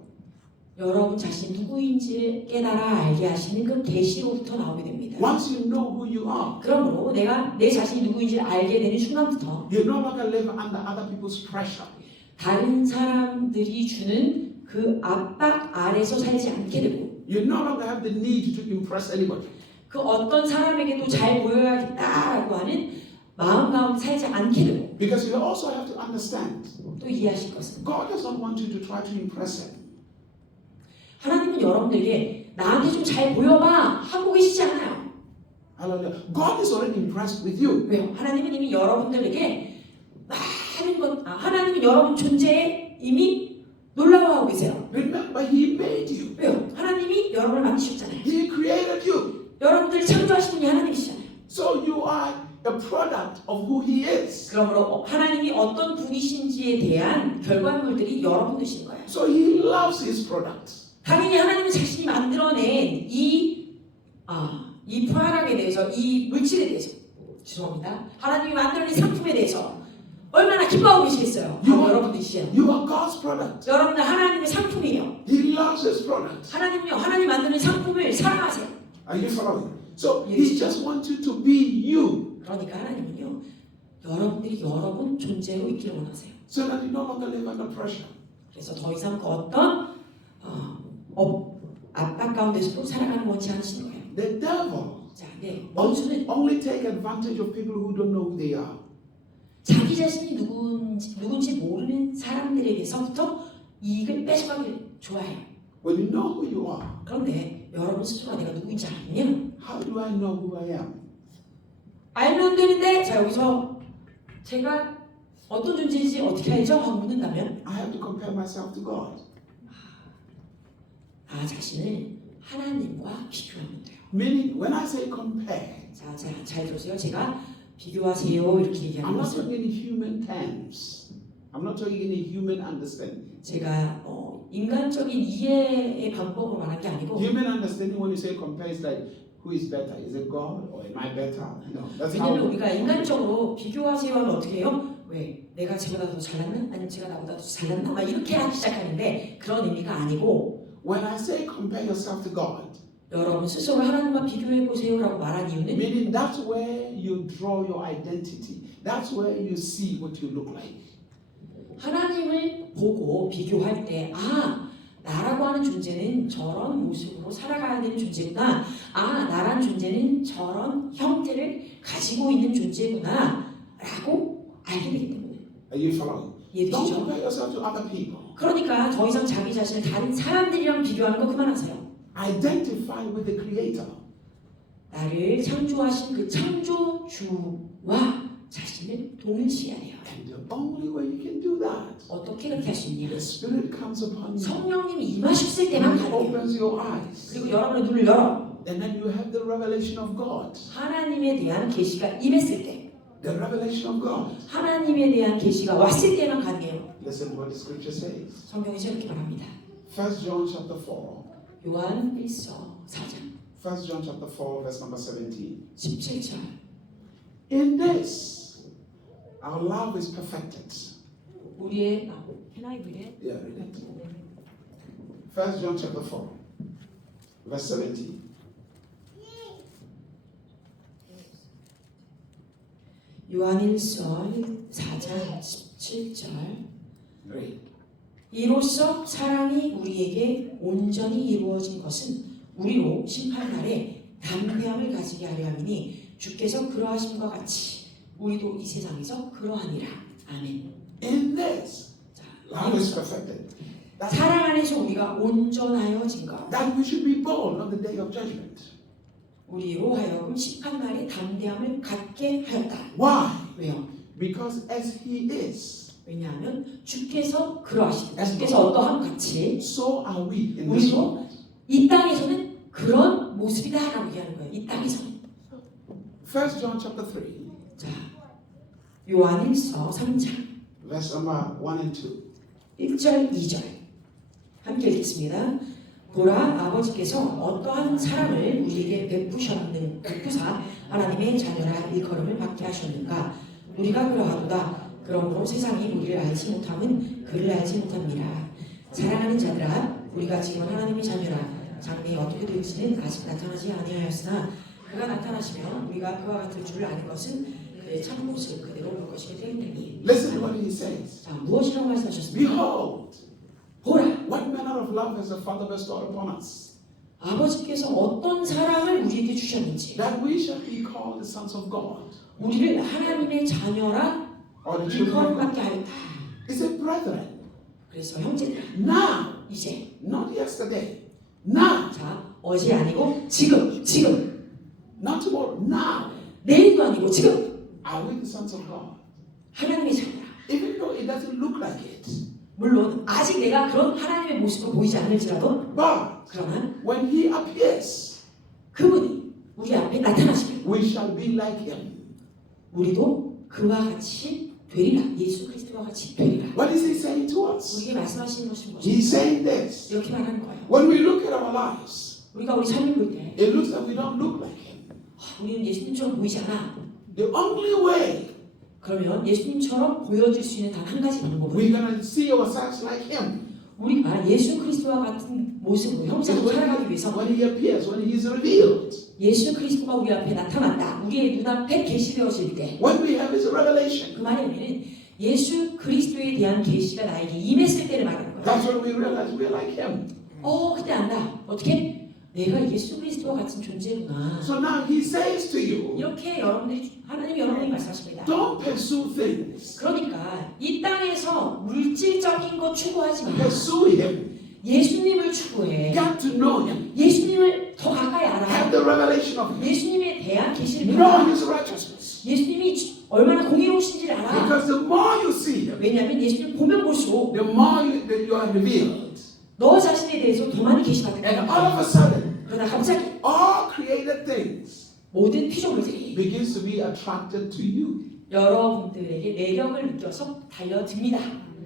여러분 자신이 누구인지를 깨달아 알게 하시는 그 계시로부터 나오게 됩니다. Once you know who you are, 그러므로 내가 내 자신이 누구인지를 알게 되는 순간부터 you no longer live under other people's pressure. 다른 사람들이 주는 그 압박 아래서 살지 않게 되고 You no longer have the need to impress anybody. 그 어떤 사람에게도 잘 보여야겠다라고 하는 마음 가운데 살지 않게 되고 Because you also have to understand, 또 이해하실 것은 God does not want you to try to impress Him. 하나님은 여러분들에게 나한테 좀 잘 보여봐 하고 계시지 않아요. Hallelujah. God is already impressed with you. 왜요? 하나님은 이미 여러분들에게 많은 것, 하나님은 여러분 존재에 이미 놀라워하고 계세요. Remember, He made you. 왜요? 하나님이 여러분을 만드셨잖아요. He created you. 여러분들을 창조하신 분이 하나님이시잖아요. So you are a product of who He is. 그러므로 하나님이 어떤 분이신지에 대한 결과물들이 여러분들이신 거예요. So He loves His products. 당연히 하나님은 자신이 만들어낸 이 프로덕트에 대해서, 이 물질에 대해서, 죄송합니다. 하나님이 만들어낸 상품에 대해서 얼마나 기뻐하고 계시겠어요? 바로 여러분들이시죠. You are God's product. 여러분들 하나님의 상품이에요. He loves His product. 하나님요, 하나님 만드는 상품을 사랑하세요. Are you following? So He just wants you to be you, 그러니까 하나님은요, 여러분들이 여러분 존재로 있기를 원하세요. so that you no longer live under pressure. 그래서 더 이상 그 어떤 압박 가운데서도 살아가는 원치 않으시는 거예요. The devil 자, 네, 원수는 only take advantage of people who don't know who they are. 자기 자신이 누군지 모르는 사람들에게서부터 이익을 뺏어가길 좋아해요. When you know who you are, 그런데 여러분 스스로가 내가 누구인지 알면 how do I know who I am? 알면 되는데, 자 여기서 제가 어떤 존재인지 어떻게 알죠? 하고 묻는다면 I have to compare myself to God. 나 자신을 하나님과 비교하면 돼요. Meaning, when I say compare, 자, 잘 들으세요. 제가 비교하세요 이렇게 I'm 얘기하는 not 것은 talking in human terms. I'm not talking in a human understanding. 제가 인간적인 이해의 방법으로 말한 게 아니고, Human understanding, when you say compare, is like, who is better? Is it God or am I better? No, that's 왜냐면 how. 우리가 인간적으로 비교하세요 하면 어떻게 해요? 왜? 내가 쟤보다 더 잘났나? 아니면 제가 나보다 더 잘났나? 막 이렇게 하기 시작하는데 그런 의미가 아니고, When I say compare yourself to God, 여러분 스스로 하나님과 비교해 보세요라고 말한 이유는 meaning that's where you draw your identity. That's where you see what you look like. 하나님을 보고 비교할 때, 나라고 하는 존재는 저런 모습으로 살아가야 되는 존재구나. 나란 존재는 저런 형태를 가지고 있는 존재구나 라고 알게 되기 때문에. Are you following? Don't 이해되시죠? compare yourself to other people. 그러니까 더 이상 자기 자신을 다른 사람들이랑 비교하는 거 그만하세요. Identify with the Creator. 나를 창조하신 그 창조주와 자신을 동일시해야 해요. And the only way you can do that, 어떻게 그렇게 할 수 있냐? the Spirit comes upon you. 성령님이 임하셨을 때만 And 가능해요. opens your eyes. 그리고 여러분의 눈을 열어 And then you have the revelation of God. 하나님에 대한 계시가 임했을 때, The revelation of God. 하나님에 대한 계시가 왔을 때만 가능해요. Listen to what the scripture says. 성경에서 이렇게 말합니다. 1 John chapter 4. 요한 1서 4장 1 John chapter 4, verse number 17. 17절. In this, our love is perfected. 우리의 Can I read it? Yeah, read it. 1 John chapter 4, verse 17. 요한 1서 4장 17절. Read. 이로써 사랑이 우리에게 온전히 이루어진 것은 우리로 심판날에 담대함을 가지게 하려 함이니 주께서 그러하심과 같이 우리도 이 세상에서 그러하니라. 아멘. In this, 자, love is perfected. 사랑 안에서 우리가 온전하여진 것. That we should be bold on the day of judgment. 우리로 하여금 심판날에 담대함을 갖게 하였다. Why? 왜요? Because as He is, 왜냐하면 주께서 그러하십니다. 주께서 어떠함 같이 so are we in this 우리도 world. 이 땅에서는 그런 모습이다라고 얘기하는 거예요. 이 땅에서는. 1 John chapter 3, 자, 요한 1서 3장 verse number 1 and 2. 1절 2절 함께 읽겠습니다. 보라, 아버지께서 어떠한 사랑을 우리에게 베푸사 하나님의 자녀라 일컬음을 받게 하셨는가. 우리가 그러하도다. 그러므로 세상이 우리를 알지 못함은 그를 알지 못합니다. 사랑하는 자들아, 우리가 지금 하나님의 자녀라. 장래에 어떻게 될지는 아직 나타나지 아니하였으나 그가 나타나시면 우리가 그와 같을 줄 아는 것은 그의 참모습 그대로 볼 것이기 때문이니. Listen to what He says. 자, 무엇이라고 말씀하셨습니까? Behold, 보라, what manner of love has the Father bestowed upon us, 아버지께서 어떤 사랑을 우리에게 주셨는지, that we shall be called the sons of God. 우리를 하나님의 자녀라 Or the children of God. 일컬음받게 하였다. He said, brethren, 그래서 형제들아, now, 이제 not yesterday, now, 자, 어제 아니고 지금 Not tomorrow, now. 내일도 아니고 지금 Are we the sons of God? 하나님의 자녀라. Even though it doesn't look like it. 물론 아직 내가 그런 하나님의 모습을 보이지 않을지라도 But 그러나 when he appears, 그분이 우리 앞에 나타나시면 we shall be like him. 우리도 그와 같이 되리라. 예수 그리스도와 같이 되리라. What is he saying to us? 우리에게 말씀하시는 것은 He's 무엇입니까? saying this. 이렇게 말하는 거예요. When we look at our lives, 우리가 우리 삶을 볼 때 it looks like we don't look like him. 우리는 예수님처럼 보이지 않아. The only way 그러면 예수님처럼 보여질 수 있는 단 한 가지 방법은 we're going to see ourselves like him 우리가 예수 그리스도와 같은 모습으로 is 형상으로 살아가기 위해서 when he appears, when he is revealed, 예수 그리스도가 우리 앞에 나타난다. 우리의 눈앞에 계시되어질 때 when we have his revelation. 그 말이 우리는 예수 그리스도에 대한 계시가 나에게 임했을 때를 말하는 거예요. That's when we realize we're like him. 그때 안다. 어떻게? 내가 예수 그리스도와 같은 존재구나. So now he says to you, 이렇게 하나님이 여러분에게 말씀하십니다. don't pursue things. 그러니까 이 땅에서 물질적인 거 추구하지 마. Pursue him. 예수님을 추구해. Get to know him. 예수님을 더 가까이 Have 알아. the revelation of him. 예수님에 대한 계시를 Know 받아. his righteousness. 예수님이 얼마나 공의로우신지를 알아. Because the more you see him, 왜냐하면 예수님 보면 볼수록 the more that you are revealed. 너 자신에 대해서 더 많이 계시받을 And 거야. all of a sudden, 그러나 갑자기 all created things 모든 피조물들이 begins to be attracted to you. 여러분들에게 매력을 느껴서 달려듭니다.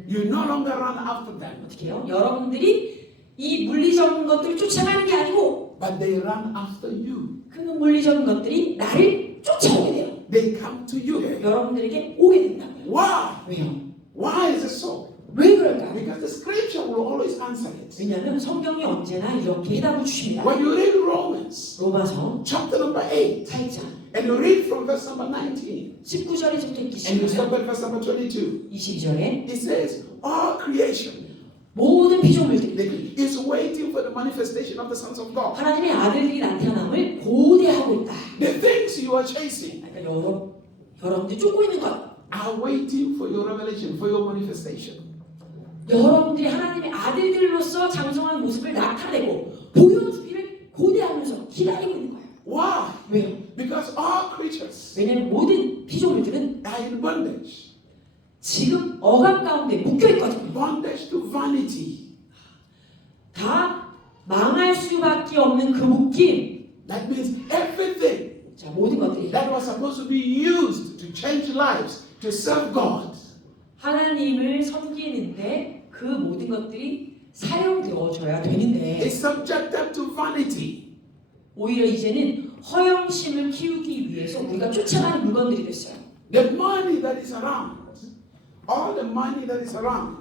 You no longer run after them, 어떻게 해요? 여러분들이 이 물리적인 것들을 쫓아가는 게 아니고 but they run after you. 그 물리적인 것들이 나를 쫓아오게 돼요. They come to you. 여러분들에게 오게 된다고요. Why? 왜요? Why is it so? 왜 그럴까요? Because the scripture will always answer it. 왜냐하면 성경이 언제나 이렇게 해답을 주십니다. When you read Romans 로마서 chapter number 8, 8장 and you read from verse number 19, 19절에서부터 and you stop 읽기 at verse number 22, 22절에 it says, all creation 모든 피조물들이 is waiting for the manifestation of the sons of God. 하나님의 아들들이 나타남을 고대하고 있다. The things you are chasing 그러니까 여러분들이 쫓고 있는 것 are waiting for your revelation, for your manifestation. 여러분들이 하나님의 아들들로서 장성한 모습을 나타내고 보여주기를 고대하면서 기다리고 있는 거예요. Why? 왜요? Because all creatures 왜냐하면 모든 피조물들은 are in bondage. 지금 억압 가운데 묶여있거든요. Bondage to vanity. 다 망할 수밖에 없는 그 묶임. That means everything 자, 모든 것들이 that was supposed to be used to change lives, to serve God, 하나님을 섬기는데 그 모든 것들이 사용되어져야 되는데 is subjected to vanity. 오히려 이제는 허영심을 키우기 위해서 우리가 쫓아가는 물건들이 됐어요. The money that is around, all the money that is around,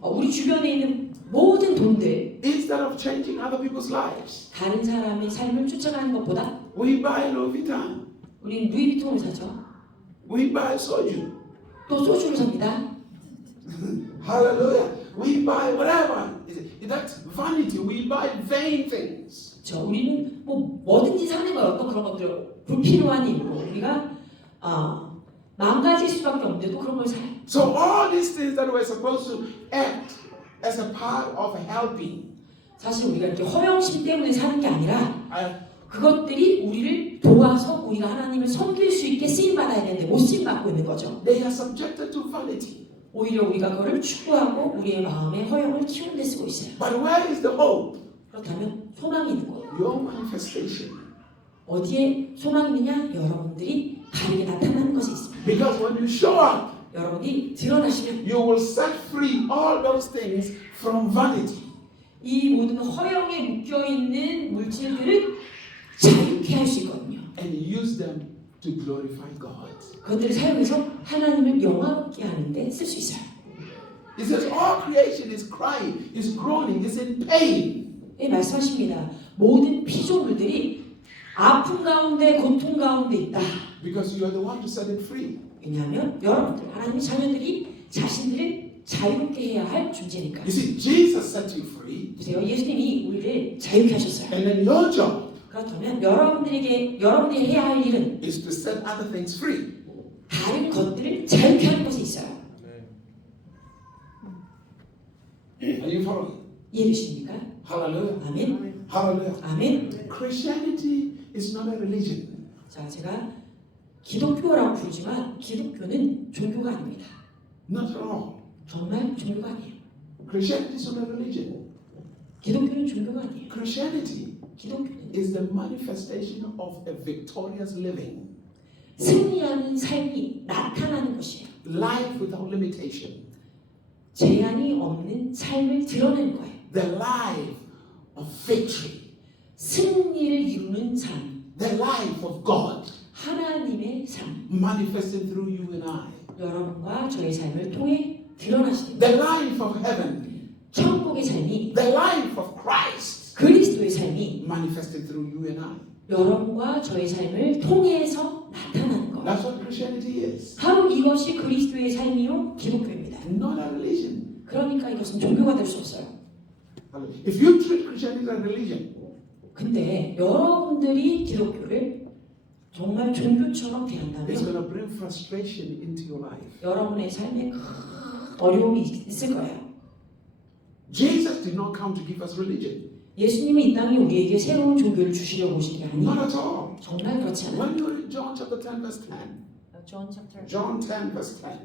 우리 주변에 있는 모든 돈들 instead of changing other people's lives, 다른 사람의 삶을 쫓아가는 것보다 we buy Louis Vuitton, 우리는 루이비통을 사죠. we buy soju, 또 소주를 삽니다. hallelujah, we buy whatever. That's vanity. We buy vain things. 우리는 뭐든지 사는 거예요. 또 그런 것들 불필요한 이유로 우리가 망가질 수밖에 없는데도 그런 걸 사요. So all these things that we're supposed to act as a part of helping, 사실 우리가 이렇게 허영심 때문에 사는 게 아니라 I 그것들이 우리를 도와서 우리가 하나님을 섬길 수 있게 쓰임 받아야 되는데 못 쓰임 받고 있는 거죠. they are subjected to vanity. 오히려 우리가 그거를 추구하고 우리의 마음에 허영을 키우는 데 쓰고 있어요. But where is the hope? 그렇다면 소망이 있는 거예요. Your manifestation. 어디에 소망이 있느냐? 여러분들이 바르게 나타나는 것에 있습니다. Because when you show up, 여러분이 드러나시면 you will set free all those things from vanity. 이 모든 허영에 묶여있는 물질들을 자유케 할 수 있거든요. And use them to glorify God. 그것들을 사용해서 하나님을 영화롭게 하는데 쓸 수 있어요. It says all creation is crying, is groaning, is in pain. 예, 말씀하십니다. 모든 피조물들이 아픔 가운데 고통 가운데 있다. Because you are the one to set it free. 왜냐하면 여러분들 하나님의 자녀들이 자신들을 자유롭게 해야 할 존재니까. You see, Jesus set you free. 보세요. 예수님이 우리를 자유케 하셨어요. And then your job 그렇다면 여러분들이 해야 할 일은 is to set other things free. 다른 것들을 자유케 하는 것에 있어요. Are you following? 이해되십니까? Hallelujah. 아멘. Hallelujah. 아멘. Christianity is not a religion. 자, 제가 기독교라고 부르지만 기독교는 종교가 아닙니다. Not at all. 정말 종교가 아니에요. Christianity is not a religion. 기독교는 종교가 아니에요. Christianity 기독교는 is the manifestation of a victorious living. 승리하는 삶이 나타나는 것이에요. Life without limitation. 제한이 없는 삶을 드러내는 거예요. The life of victory. 승리를 이루는 삶, The life of God 하나님의 삶, manifested through you and I. 여러분과 저의 삶을 통해 드러나시는 The 거예요. life of heaven. 천국의 삶이, The life of Christ 그리스도의 삶이 manifested through you and I. 여러분과 저의 삶을 통해서 나타나는 거예요. That's what Christianity is. 바로 이것이 그리스도의 삶이요 기독교입니다. Not a religion. 그러니까 이것은 종교가 될 수 없어요. If you treat Christianity as a religion, 근데 여러분들이 기독교를 정말 종교처럼 it's 대한다면 going to bring frustration into your life. 여러분의 삶에 큰 어려움이 있을 거예요. Jesus did not come to give us religion. 예수님은 이 땅에 우리에게 새로운 종교를 주시려고 오신 게 Not 아니에요. at all. 정말 그렇지 않아요. When you read John chapter 10 verse 10, John 10 verse 10,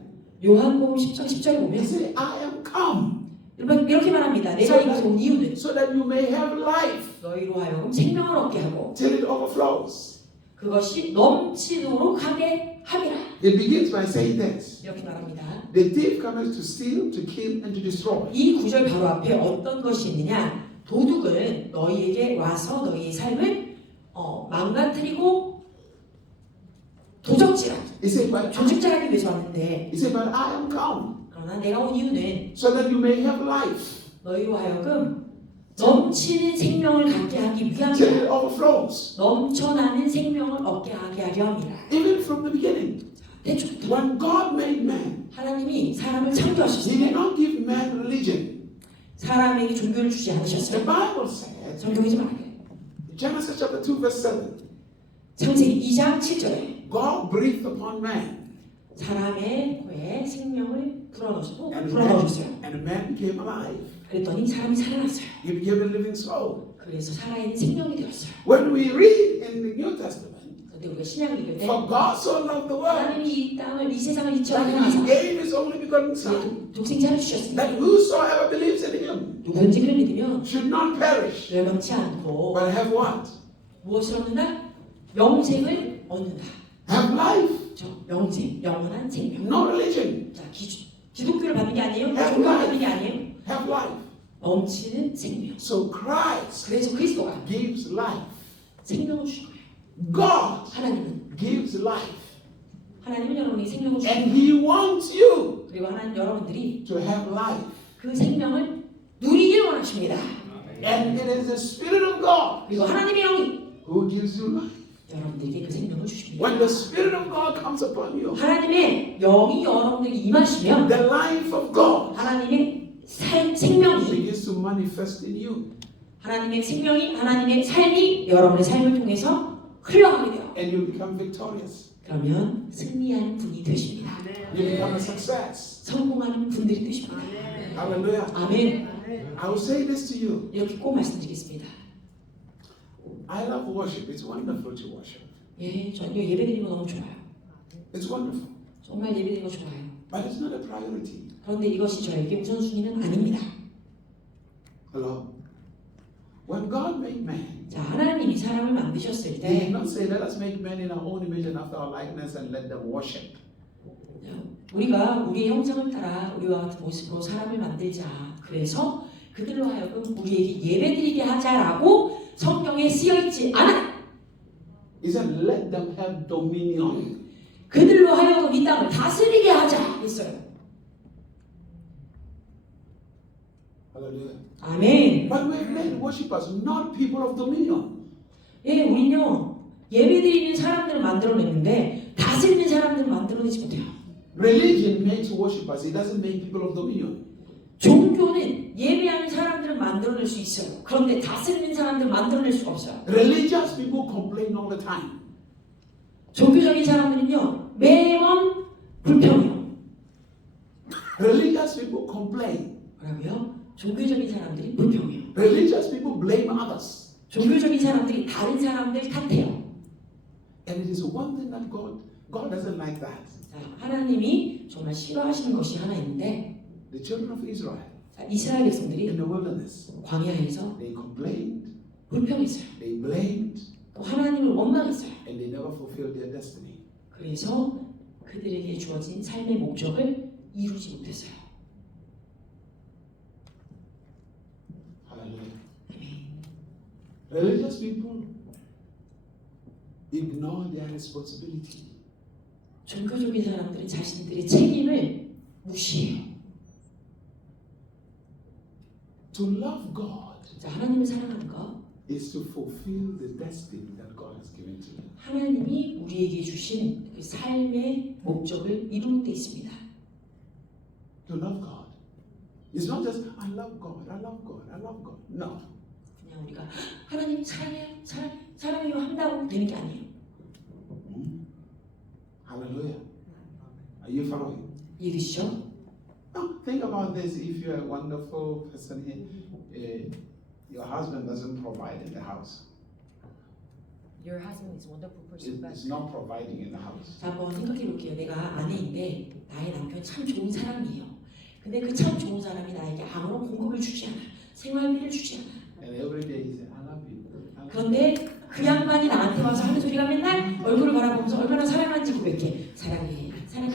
요한복음 10장 10절 he 보면 said, I am come 이렇게 말합니다. 내가 이곳에 온 이유는 so that you may have life 너희로 하여금 생명을 얻게 하고 till it overflows. 그것이 넘치도록 하게 함이라. It begins by saying this. 이렇게 말합니다. The thief comes to steal, to kill, and to destroy. 이 구절 바로 앞에 어떤 것이 있느냐? 도둑은 너희에게 와서 너희의 삶을 망가뜨리고 도적질하고 He said, 조직질하기 위해서 왔는데 but I am come 그러나 내가 온 이유는 so that you may have life 너희로 하여금 넘치는 생명을 갖게 하기 till 위함이라. it overflows. 넘쳐나는 생명을 얻게 하게 하려 함이라. Even from the beginning, 대초부터 when God made man, 하나님이 사람을 He 창조하셨을 did 때 not give man religion. 사람에게 종교를 주지 The 않으셨어요. Bible said, 성경이지 말아요. Genesis chapter 2 verse 7, 창세기 2장 7절에 God breathed upon man, 사람의 코에 생명을 불어넣으셨고 and 불어넣으셨어요. man became alive. 그랬더니 사람이 살아났어요. He became a living soul. 그래서 살아있는 생명이 되었어요. When we read in the New Testament, 그런데 우리가 신약을 읽을 때 for God so loved the world 하나님이 이 땅을 이 세상을 이처럼 that He 사랑하사 gave His only begotten Son, 독생자를 주셨습니다. that whosoever believes in Him 누구든지 그를 믿으면 should not perish, 멸망치 않고 but have what? 무엇을 얻는다? 영생을 얻는다. Have life. 저 영생, 영원한 생명. No religion. 자, 기독교를 받는 게 아니에요. Have 종교를 life. 받는 게 아니에요. Have life. 넘치는 생명. So Christ 그래서 그리스도가 gives life. 생명을 주는 거예요. God 하나님은 gives life. 하나님은 여러분에게 생명을 주는 And 거예요. He wants you 그리고 하나님 여러분들이 to have life. 그 생명을 누리길 원하십니다. And it is the Spirit of God 그리고 하나님의 영이 who gives you life. 여러분들에게 그 생명을 주십니다. When the Spirit of God comes upon you, 하나님의 영이 여러분들에게 임하시면 the life of God 하나님의 생명이 begins to manifest in you. 하나님의 생명이 하나님의 삶이 여러분의 삶을 통해서 흘러가게 돼요. And you become victorious. 그러면 승리하는 분이 되십니다. You become a success. 성공하는 분들이 되십니다. Hallelujah. 아멘. I will say this to you. 이렇게 꼭 말씀드리겠습니다. I love worship. It's wonderful to worship. 예, 저는 예배드리는 거 너무 좋아요. It's wonderful. 정말 예배드리는 거 좋아요. But it's not a priority. 그런데 이것이 저에게 우선순위는 아닙니다. Hello? When God made man, 자, 하나님이 사람을 만드셨을 He did 때 not say, let us make man in our own image and after our likeness and let them worship. 우리가 우리의 형상을 따라 우리와 같은 모습으로 사람을 만들자. 그래서 그들로 하여금 우리에게 예배드리게 하자라고 성경에 쓰여있지 않아. He said, let them have dominion. 그들로 하여금 이 땅을 다스리게 하자 했어요. Hallelujah. 아멘. But we're made worshippers, not people of dominion. 예, 우리는요 예배드리는 사람들을 만들어냈는데 다스리는 사람들을 만들어내지 못해요. Religion makes worshippers. It doesn't make people of dominion. 종교는 예배하는 사람들을 만들어낼 수 있어요. 그런데 다스리는 사람들을 만들어낼 수가 없어요. Religious people complain all the time. 종교적인 사람들은요 매번 불평해요. Religious people complain. 뭐라고요? 종교적인 사람들이 불평해요. Religious people blame others. 종교적인 사람들이 다른 사람들 탓해요. And it is one thing that God doesn't like that. 자, 하나님이 정말 싫어하시는 것이 하나 있는데 The children of Israel 자, 이스라엘 in 백성들이 the wilderness, 광야에서 they complained, 불평했어요. they blamed, 또 하나님을 원망했어요. and they never fulfilled their destiny. 그래서 그들에게 주어진 삶의 목적을 이루지 못했어요. Hallelujah. Religious people ignore their responsibility. 종교적인 사람들은 자신들의 책임을 무시해요. To love God 자, 하나님을 사랑하는 것, is to fulfill the destiny that God has given to you. 하나님이 우리에게 주신 그 삶의 목적을 이루는 데 있습니다. To love God. It's not just I love God, I love God, I love God. No. 그냥 우리가 하나님 사랑해요 한다고 되는 게 아니에요. Hallelujah. Are you following? 이해되시죠? Now, think about this. If you're a wonderful person here, your husband doesn't provide in the house. Your husband is a wonderful person, but It's not providing in the house. 자, 한번 생각해 볼게요. 내가 아내인데 나의 남편 참 좋은 사람이에요. 근데 그 참 좋은 사람이 나에게 아무런 공급을 주지 않아. 생활비를 주지 않아. And every day he says, I love you. I love you. 그런데 그 양반이 나한테 와서 하는 소리가 맨날 얼굴을 바라보면서 얼마나 사랑하는지 고백해. 사랑해, 사랑해,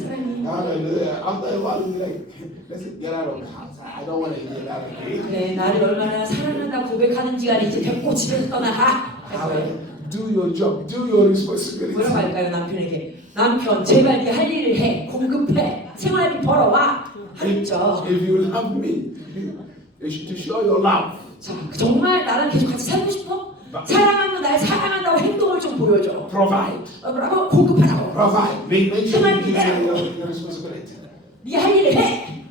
사랑해. Hallelujah. After a while, he's like, let's get out of the house. I don't want to get out of here. 그래, 나를 얼마나 사랑한다 고백하는지가 이제 됐고 집에서 떠나가. Hallelujah. Do your job. Do your responsibility. 뭐라고 할까요 남편에게? 남편 제발 네 할 일을 해. 공급해. 생활비 벌어와. 하겠죠. If you love me, you should to show your love. 자, 정말 나랑 계속 같이 살고 싶어? 사랑하면 날 사랑한다고 행동을 좀 보여줘. Provide. 뭐라고? 공급하라고. Provide. Make sure you give your responsibility. 네 할 일을 해.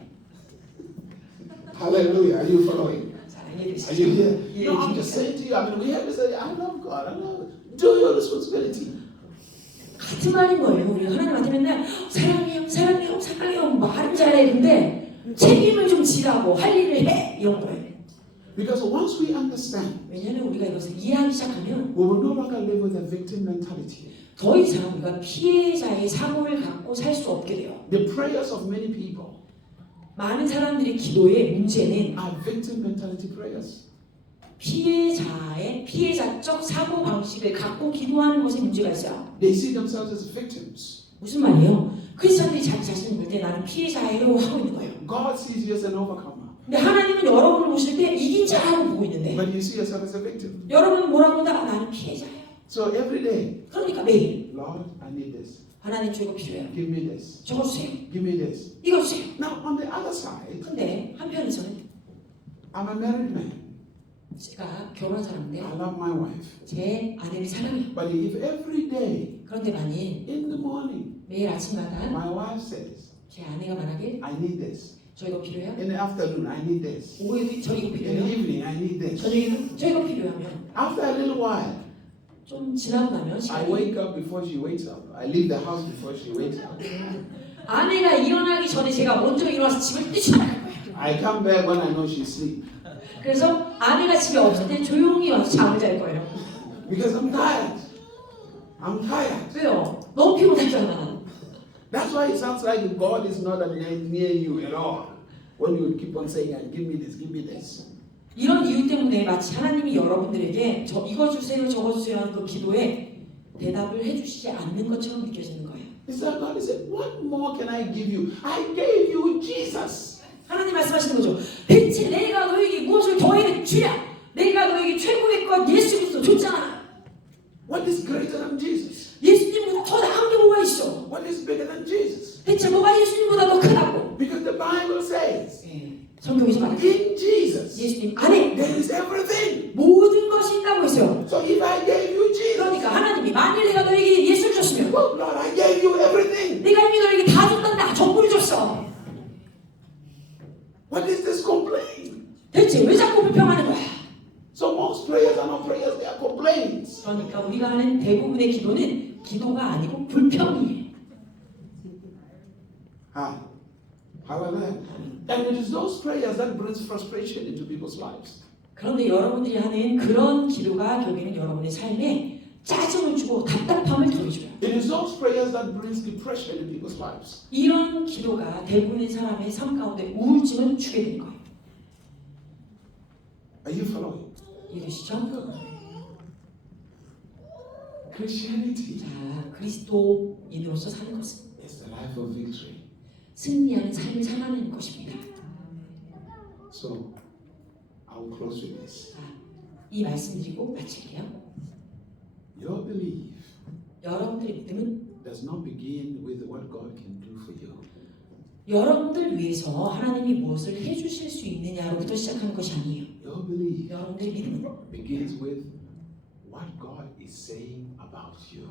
Hallelujah. Are you following? 자, Are 이해되시죠? you here? No, I'm just saying to you. I mean, we have to say, I love God. I love it. Do your responsibility. 같은 말인 거예요. 우리 하나님한테 맨날 사랑해요, 사랑해요, 사랑해요 말은 잘해. 근데 책임을 좀 지라고 할 일을 해. 이런 거예요. Because once we understand, 왜냐하면 우리가 이것을 이해하기 시작하면 we will no longer live with a victim mentality. 더 이상 우리가 피해자의 사고를 갖고 살 수 없게 돼요. The prayers of many people 많은 사람들의 기도의 문제는 are victim mentality prayers. 피해자적 사고 방식을 갖고 기도하는 것에 문제가 있어요. They see themselves as victims. 무슨 말이에요? 크리스천들이 자기 자신을 볼 때 나는 피해자예요 하고 있는 거예요. God sees you as an overcomer, 근데 하나님은 여러분을 보실 때 이긴 자라고 보고 있는데 but you see yourself as a victim. 여러분은 뭐라고 한다? 나는 피해자예요. So every day, 그러니까 매일 Lord, I need this. 하나님 저 이거 필요해요. Give me this. 저거 주세요. Give me this. 이거 주세요. Now, on the other side, 근데 한편에서는 I'm a married man. 제가 결혼한 사람인데 I love my wife. 제 아내를 사랑해요. But if every day, 그런데 만일 in the morning, 매일 아침마다 my wife says, 제 아내가 말하길 I need this. 저 이거 필요해요. In the afternoon, I need this. 오후에도 저 이거 In the 필요해요. evening, I need this. 저녁에도 저 이거 필요하면 After a little while, 좀 지나고 나면 I 시간이 wake up before she wakes up. I leave the house before she wakes up. 아내가 일어나기 전에 제가 먼저 일어나서 집을 뛰쳐나갈 거예요. I come back when I know she's asleep. 그래서 아내가 집에 없을 때 조용히 와서 잠을 잘 거예요. Because I'm tired. I'm tired. 왜요? 너무 피곤하잖아. That's why it sounds like God is not near you at all. When you keep on saying, give me this, give me this. 이런 이유 때문에 마치 하나님이 여러분들에게 저 이거 주세요 저거 주세요 하는 그 기도에 대답을 해주시지 않는 것처럼 느껴지는 거예요. It's like God said, what more can I give you? I gave you Jesus. 하나님 말씀하시는 거죠. 대체 내가 너에게 무엇을 더해 주랴? 내가 너에게 최고의 것 예수 그리스도 줬잖아. What is greater than Jesus? 예수님보다 더 나은 게 뭐가 있어? What is bigger than Jesus? 대체 뭐가 예수님보다 더 크다고? Because the Bible says, 성경에서 말하는 in Jesus, 예수님 안에 there is everything. 모든 것이 있다고 했어요. So if I gave you Jesus, 그러니까 하나님이 만일 내가 너에게 예수를 줬으면 well, Lord, I gave you everything. 내가 이미 너에게 다 줬단다. 전부를 줬어. What is this complaint? 대체 왜 자꾸 불평하는 거야? So most prayers are not prayers, they are complaints. 그러니까 우리가 하는 대부분의 기도는 기도가 아니고 불평이에요. Hallelujah. And it is those prayers that brings frustration into people's lives. 그런데 여러분들이 하는 그런 기도가 결국에는 여러분의 삶에 짜증을 주고 답답함을 더해줘요. It is those prayers that brings depression in people's lives. 이런 기도가 대부분의 사람의 삶 가운데 우울증을 주게 되는 거예요. Are you following? 이해되시죠? Christianity 자, 그리스도인으로서 사는 것은 is the life of victory. 승리하는 삶을 살아내는 것입니다. So, I will close with this. 자, 이 말씀 드리고 마칠게요. Your belief 여러분들의 믿음은 does not begin with what God can do for you. 여러분들 위해서 하나님이 무엇을 해주실 수 있느냐로부터 시작하는 것이 아니에요. Your belief 여러분들의 믿음은 begins with what God is saying about you.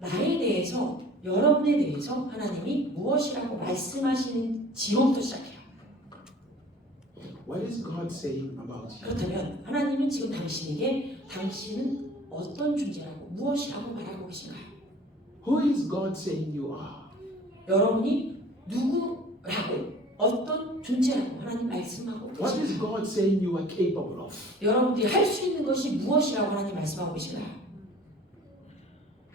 나에 대해서, 여러분에 대해서 하나님이 무엇이라고 말씀하시는 지로부터 시작해요. What is God saying about you? 그렇다면 하나님은 지금 당신에게 당신은 어떤 존재라고, 무엇이라고 말하고 계신가요? Who is God saying you are? 여러분이 누구라고, 어떤 존재라고 하나님 말씀하고 What is 계신가요? God saying you are capable of? 여러분들이 할 수 있는 것이 무엇이라고 하나님 말씀하고 계신가요?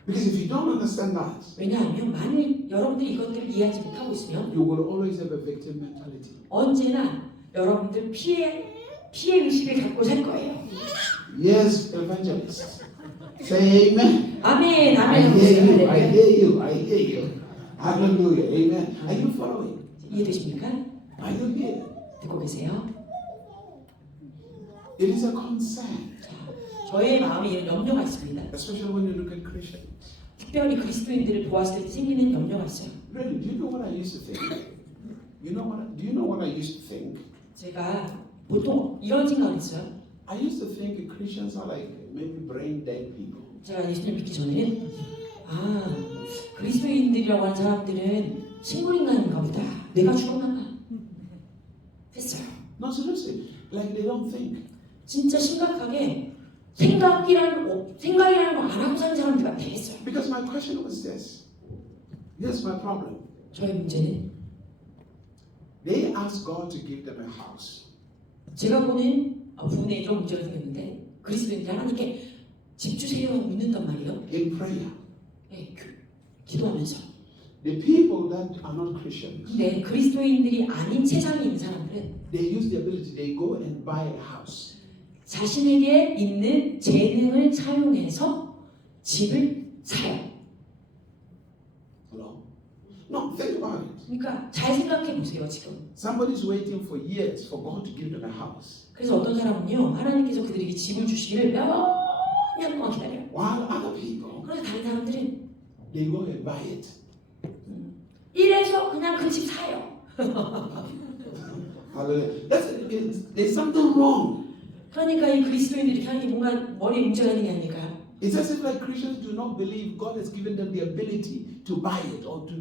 Because if you don't understand that, 왜냐하면 만일 여러분들이 이것들을 이해하지 못하고 있으면 you will always have a victim mentality. 언제나 여러분들 피해 의식을 갖고 살 거예요. Yes, evangelist. Say amen. 아멘, I 아멘. hear you. I hear you. I hear you. Hallelujah. Amen. Are you following? 이해되십니까? Are you here? 듣고 계세요? It is a concern, 자, 저의 마음에 이런 염려가 있습니다. especially when you look at Christians. 특별히 그리스도인들을 보았을 때 생기는 염려가 있어요. Really, do you know what I used to think? Do you know what I used to think? 제가 보통 이런 생각을 했어요. I used to think Christians are like maybe brain dead people. 제가 예수님 믿기 전에는 그리스도인들이라고 하는 사람들은 식물인간인가 보다. 내가 죽었나 봐. 했어요. No, seriously, like they don't think. 진짜 심각하게 생각이라는 거 안 하고 사는 사람들 같아 했어요. Because my question was this. Here's my problem. 저의 문제는 They asked God to give them a house. 제가 보는 부분에 이런 문제가 생겼는데 그리스도인들이 하나님께 집 주세요 묻는단 말이에요. In prayer. 네, 기도하면서. The people that are not Christians, 근데 그리스도인들이 아닌 세상에 있는 사람들은 they use the ability, they go and buy a house. 자신에게 있는 재능을 사용해서 집을 사요. Hello? No, think about it. 그러니까 잘 생각해 보세요 지금. Somebody's waiting for years for God to give them a house. 그래서 어떤 사람은요 하나님께서 그들에게 집을 주시기를 몇 년 동안 기다려요. While other people, 그런데 다른 사람들은 they go and buy it. 이래서 그냥 그 집 사요. Hallelujah. There's something wrong. 그러니까 이 그리스도인들이 하는 게 뭔가 머리에 문제가 있는 게 아닐까. It's as if like Christians do not believe God has given them the ability to buy it or to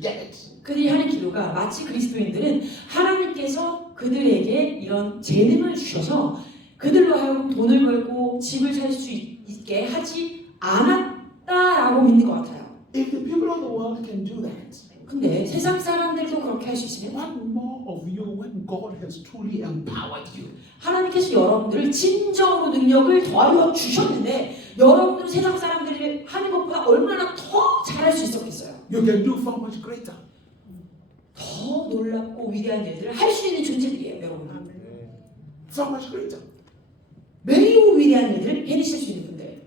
get it. 그들이 하는 기도가 마치 그리스도인들은 하나님께서 그들에게 이런 재능을 주셔서 그들로 하여금 돈을 벌고 집을 살 수 있게 하지 않았다라고 믿는 것 같아요. If the people of the world can do that, 근데 세상 사람들도 그렇게 할 수 있으면 what more of you when God has truly empowered you? 하나님께서 여러분들을 진정으로 능력을 더하여 주셨는데 여러분들은 세상 사람들이 하는 것보다 얼마나 더 잘할 수 있었겠어요. You can do far much greater. 더 놀랍고 위대한 일들을 할 수 있는 존재들이에요, 여러분. Far much greater. 매우 위대한 일들을 해내실 수 있는 분들.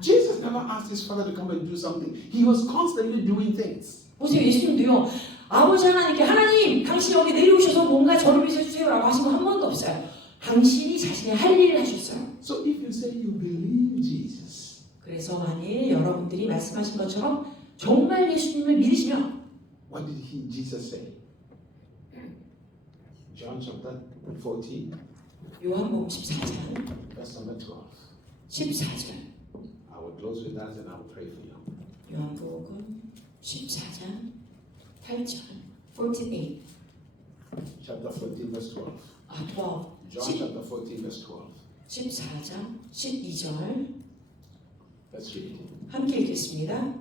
Jesus never asked his father to come and do something. He was constantly doing things. 보세요, 예수님도요. 아버지 하나님께 하나님, 당신 여기 내려오셔서 뭔가 저를 위해서 해주세요라고 하신 거 한 번도 없어요. 당신이 자신의 할 일을 하셨어요. So if you say you believe Jesus, 그래서 만일 여러분들이 말씀하신 것처럼 정말 예수님을 믿으시면 what did Jesus say? John chapter 14, 요한복음 14장 verse number 12. 14절 I will close with that and I will pray for you. 요한복음 14장 8절 14, Chapter 14, verse 12. 12 John chapter 14, verse 12. 14장 12절 Let's read. 함께 읽겠습니다.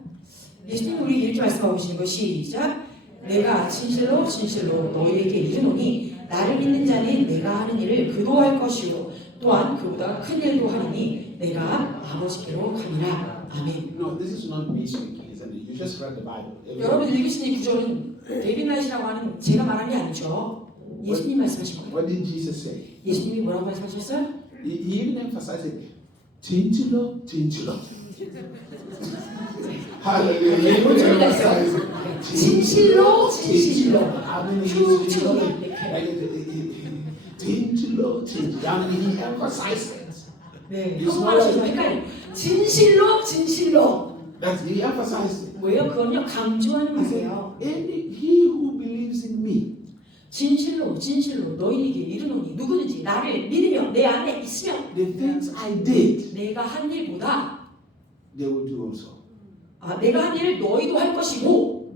예수님 우리 이렇게 말씀하고 계시는 거 시작. 내가 진실로 진실로 너희에게 이르노니 나를 믿는 자는 내가 하는 일을 그도 할 것이요 또한 그보다 큰 일도 하리니 내가 아버지께로 가니라. 아멘. No, this is not me speaking, isn't it? You just read the Bible. 여러분 읽으신 이 구절은 데이빗 라이트라고 하는 제가 말한 게 아니죠. 예수님 말씀하신 거예요. What did Jesus say? 예수님이 뭐라고 말씀하셨어요? He even emphasized it. 진실로, 진실로. Hallelujah. He even emphasized it. 진실로, 진실로. I mean, 진실로, 진실로. I mean, he emphasized it. 네, 한국말하시면 헷갈려. 진실로, 진실로. That's he emphasized it. 왜요? 그건요 강조하는 He said, 말이에요. he who believes in me. 진실로, 진실로 너희에게 이르노니 누구든지 나를 믿으며 내 안에 있으면 The things I did, 내가 한 일보다 they will do also. 내가 한 일을 너희도 할 것이고.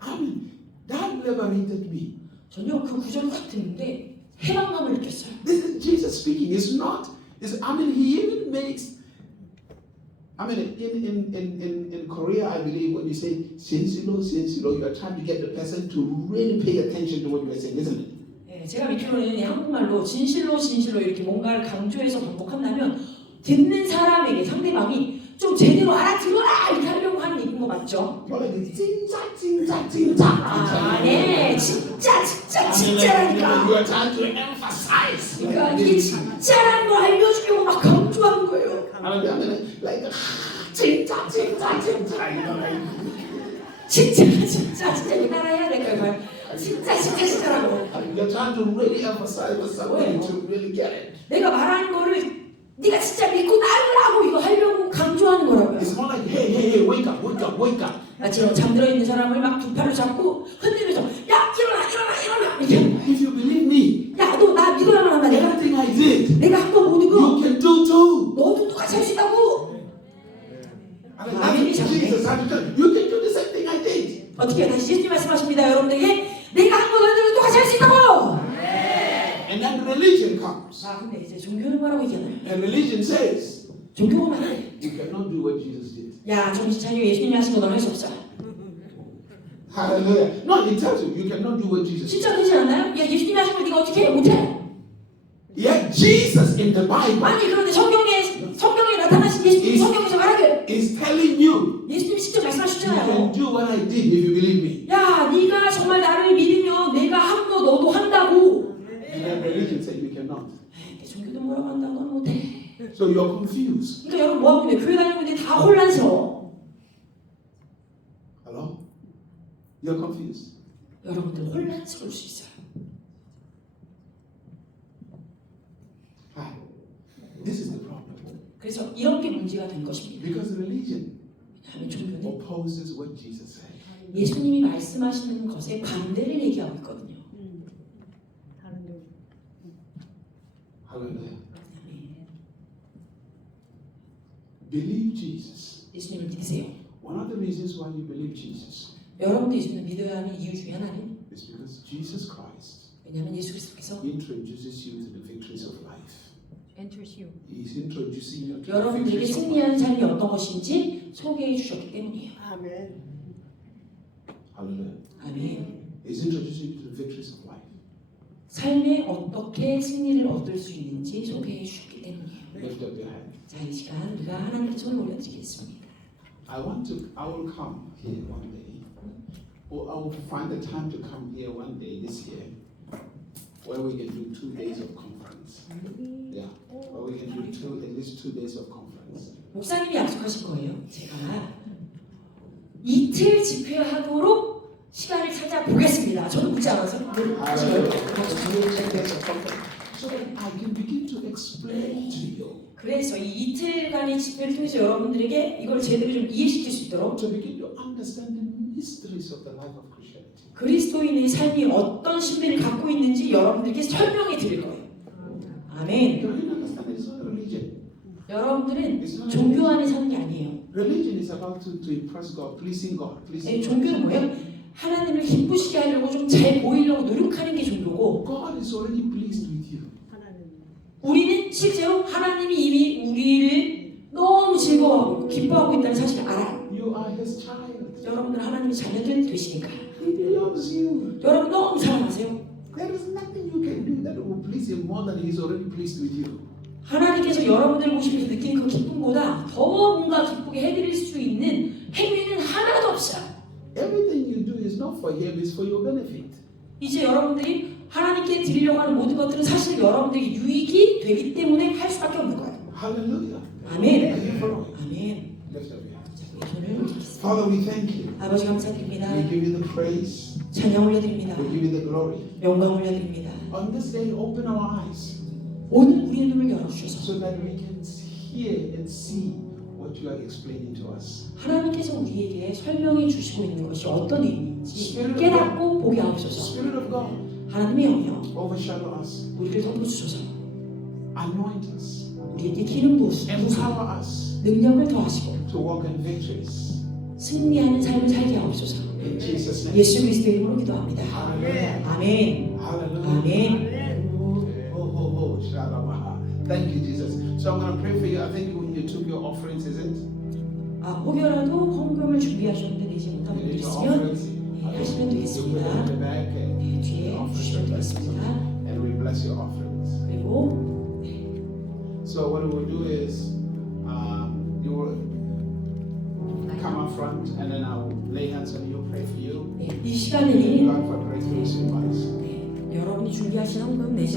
I mean, that liberated me. 전혀 그 구절을 확 듣는데 해방감을 느꼈어요. This is Jesus speaking. It's not. I mean, he even makes. I mean, in Korea, I believe when you say "sincero, sincero," you are trying to get the person to really pay attention to what you are saying, isn't it? 네, 제가 믿기로는 이 한국말로 진실로 진실로 이렇게 뭔가를 강조해서 반복한다면 듣는 사람에게 상대방이 좀 제대로 알아들어라 이렇게 하려고 하는 얘기인 거 맞죠? More like 진짜, 진짜, 진짜. 네, 진짜 You 진짜라니까. are trying to emphasize. 그러니까 이게 진짜라는 걸 알려주려고 막 강조하는 거예요. I mean, like 진짜, 진짜, 진짜. You know, like. 진짜 이 나라 해야 될까요? 진짜라고. You're trying to really emphasize with somebody to really get it. 내가 말하는 거를 네가 진짜 믿고 따르라고 이거 하려고 강조하는 거라고요. It's more like, hey, wake up, wake up, wake up. 나처럼 잠들어 있는 사람을 막 두 팔로 잡고 흔들면서 야 일어나 이렇게. If you believe me, 야 너 나 믿어야만 한다. everything I did, 내가 한 거 모든 거 you can do too. 너도 똑같이 할 수 있다고. I mean, that's what Jesus had to tell you. You can do the same thing I did. 어떻게 다시 예수님 말씀하십니다 여러분들에게 내가 한 거 너희들도 똑같이 할 수 있다고. And then religion comes. 근데 이제 종교는 뭐라고 얘기하나요? And religion says, 종교가 말해. you cannot do what Jesus did. 야 정신 차려 예수님이 하신 거 너는 할 수 없어. Hallelujah. No, it tells you, you cannot do what Jesus did. 진짜 그러지 않나요? 야 예수님이 하신 걸 네가 어떻게 해? 못해. Yet Jesus in the Bible 아니 그런데 성경에 나타나신 예수님이 성경에서 말하길 is telling you, 예수님이 직접 you can 말씀하셨잖아요. do what I did if you believe me. 야 네가 정말 나를 믿으면 내가 한 거 너도 한다고. And then religion said you cannot. 근데 종교도 뭐라고 한다고 너는 못해. So you're confused. 그러니까 여러분 뭐하고 있는데 교회 다니고 있는데 다 혼란스러워. Hello? You're confused. 여러분들 혼란스러울 수 있어요. Hi. This is the problem. 그래서 이런 게 문제가 된 것입니다. Because religion 왜냐하면 종교는 opposes what Jesus said. 예수님이 말씀하시는 것에 반대를 얘기하고 있거든요. Hallelujah. Believe Jesus. 예수님을 믿으세요. One of the reasons why you believe Jesus 여러분도 예수님을 믿어야 하는 이유 중에 하나는 is because Jesus Christ 왜냐하면 예수 그리스도께서 introduces you to the victories of life. Enters you. He's introducing you to the 여러분들에게 victories of life. 승리하는 삶이 어떤 것인지 소개해 주셨기 때문이에요. 아멘. Hallelujah. 아멘. He's introducing you to the victories of life. 삶에 어떻게 승리를 얻을 수 있는지 소개해 주셨기 때문이에요. Lift up your hand. 자, 이 시간 우리가 하나님께 손을 올려드리겠습니다. I will come here one day. Or I will find the time to come here one day this year where we can do 2 days of conference. Yeah. Where we can do at least 2 days of conference. 목사님이 약속하신 거예요. 제가 이틀 집회하도록 시간을 찾아보겠습니다. 저도 묻지 않아서 So that I can begin to explain to you. 그래서 이 이틀간의 집회를 통해서 여러분들에게 이걸 제대로 좀 이해시킬 수 있도록 To begin to understand the mysteries of the life of Christianity. 그리스도인의 삶이 어떤 신비를 갖고 있는지 여러분들께 설명해 드릴 거예요. 아멘. You don't understand it's not religion. 여러분들은 종교 안에 사는 게 아니에요. Religion is about to impress God, pleasing God, pleasing God. 종교는 뭐예요? 하나님을 기쁘시게 하려고 좀 잘 보이려고 노력하는 게 종교고 God is already pleased with you. 우리는 실제로 하나님이 이미 우리를 너무 즐거워하고 기뻐하고 있다는 사실을 알아요. You are His child. 여러분들 하나님의 자녀들 되시니까 He loves you. 여러분 너무 사랑하세요. There is nothing you can do that will please Him more than He's already pleased with you. 하나님께서 여러분들 보시면서 느낀 그 기쁨보다 더 뭔가 기쁘게 해드릴 수 있는 행위는 하나도 없어요. Everything you do is not for Him, it's for your benefit. 이제 여러분들이 하나님께 드리려고 하는 모든 것들은 사실 여러분들에게 유익이 되기 때문에 할 수밖에 없는 거예요. Hallelujah. 아멘. Thank you for it. 아멘. Lift up your hands. 자, 우리 손을 얹겠습니다. Father, we thank you. 아버지 감사드립니다. We give you the praise. 찬양 올려드립니다. We give you the glory. 영광 올려드립니다. On this day, open our eyes 오늘 우리의 눈을 열어주셔서 so that we can hear and see what you are explaining to us. 하나님께서 우리에게 설명해 주시고 있는 것이 어떤 의미인지 깨닫고 보게 하옵소서. Spirit of God, 하나님의 영이여 overshadow us, 우리를 덮어주셔서 anoint us, 우리에게 기름 부으소서. empower us 능력을 더하시고 to walk in victories. 승리하는 삶을 살게 하옵소서. In Jesus' name. 예수 그리스도의 이름으로 기도합니다. Hallelujah. 아멘. Hallelujah. 아멘. Thank you, Jesus. So I'm going to pray for you. I think when you took your offerings, is it? 혹여라도 헌금을 준비하셨는데 내지 못한 You 분들 did your 있으면 offerings. 하시면 You put it in 되겠습니다. the bag and 뒤에 주시면 되겠습니다. and we bless your offerings. 그리고 So what we will do is you will come up front and then I'll lay hands on you, pray for you. 이 시간에는 God for breakthrough in lives. 여러분이 준비하신 헌금 내지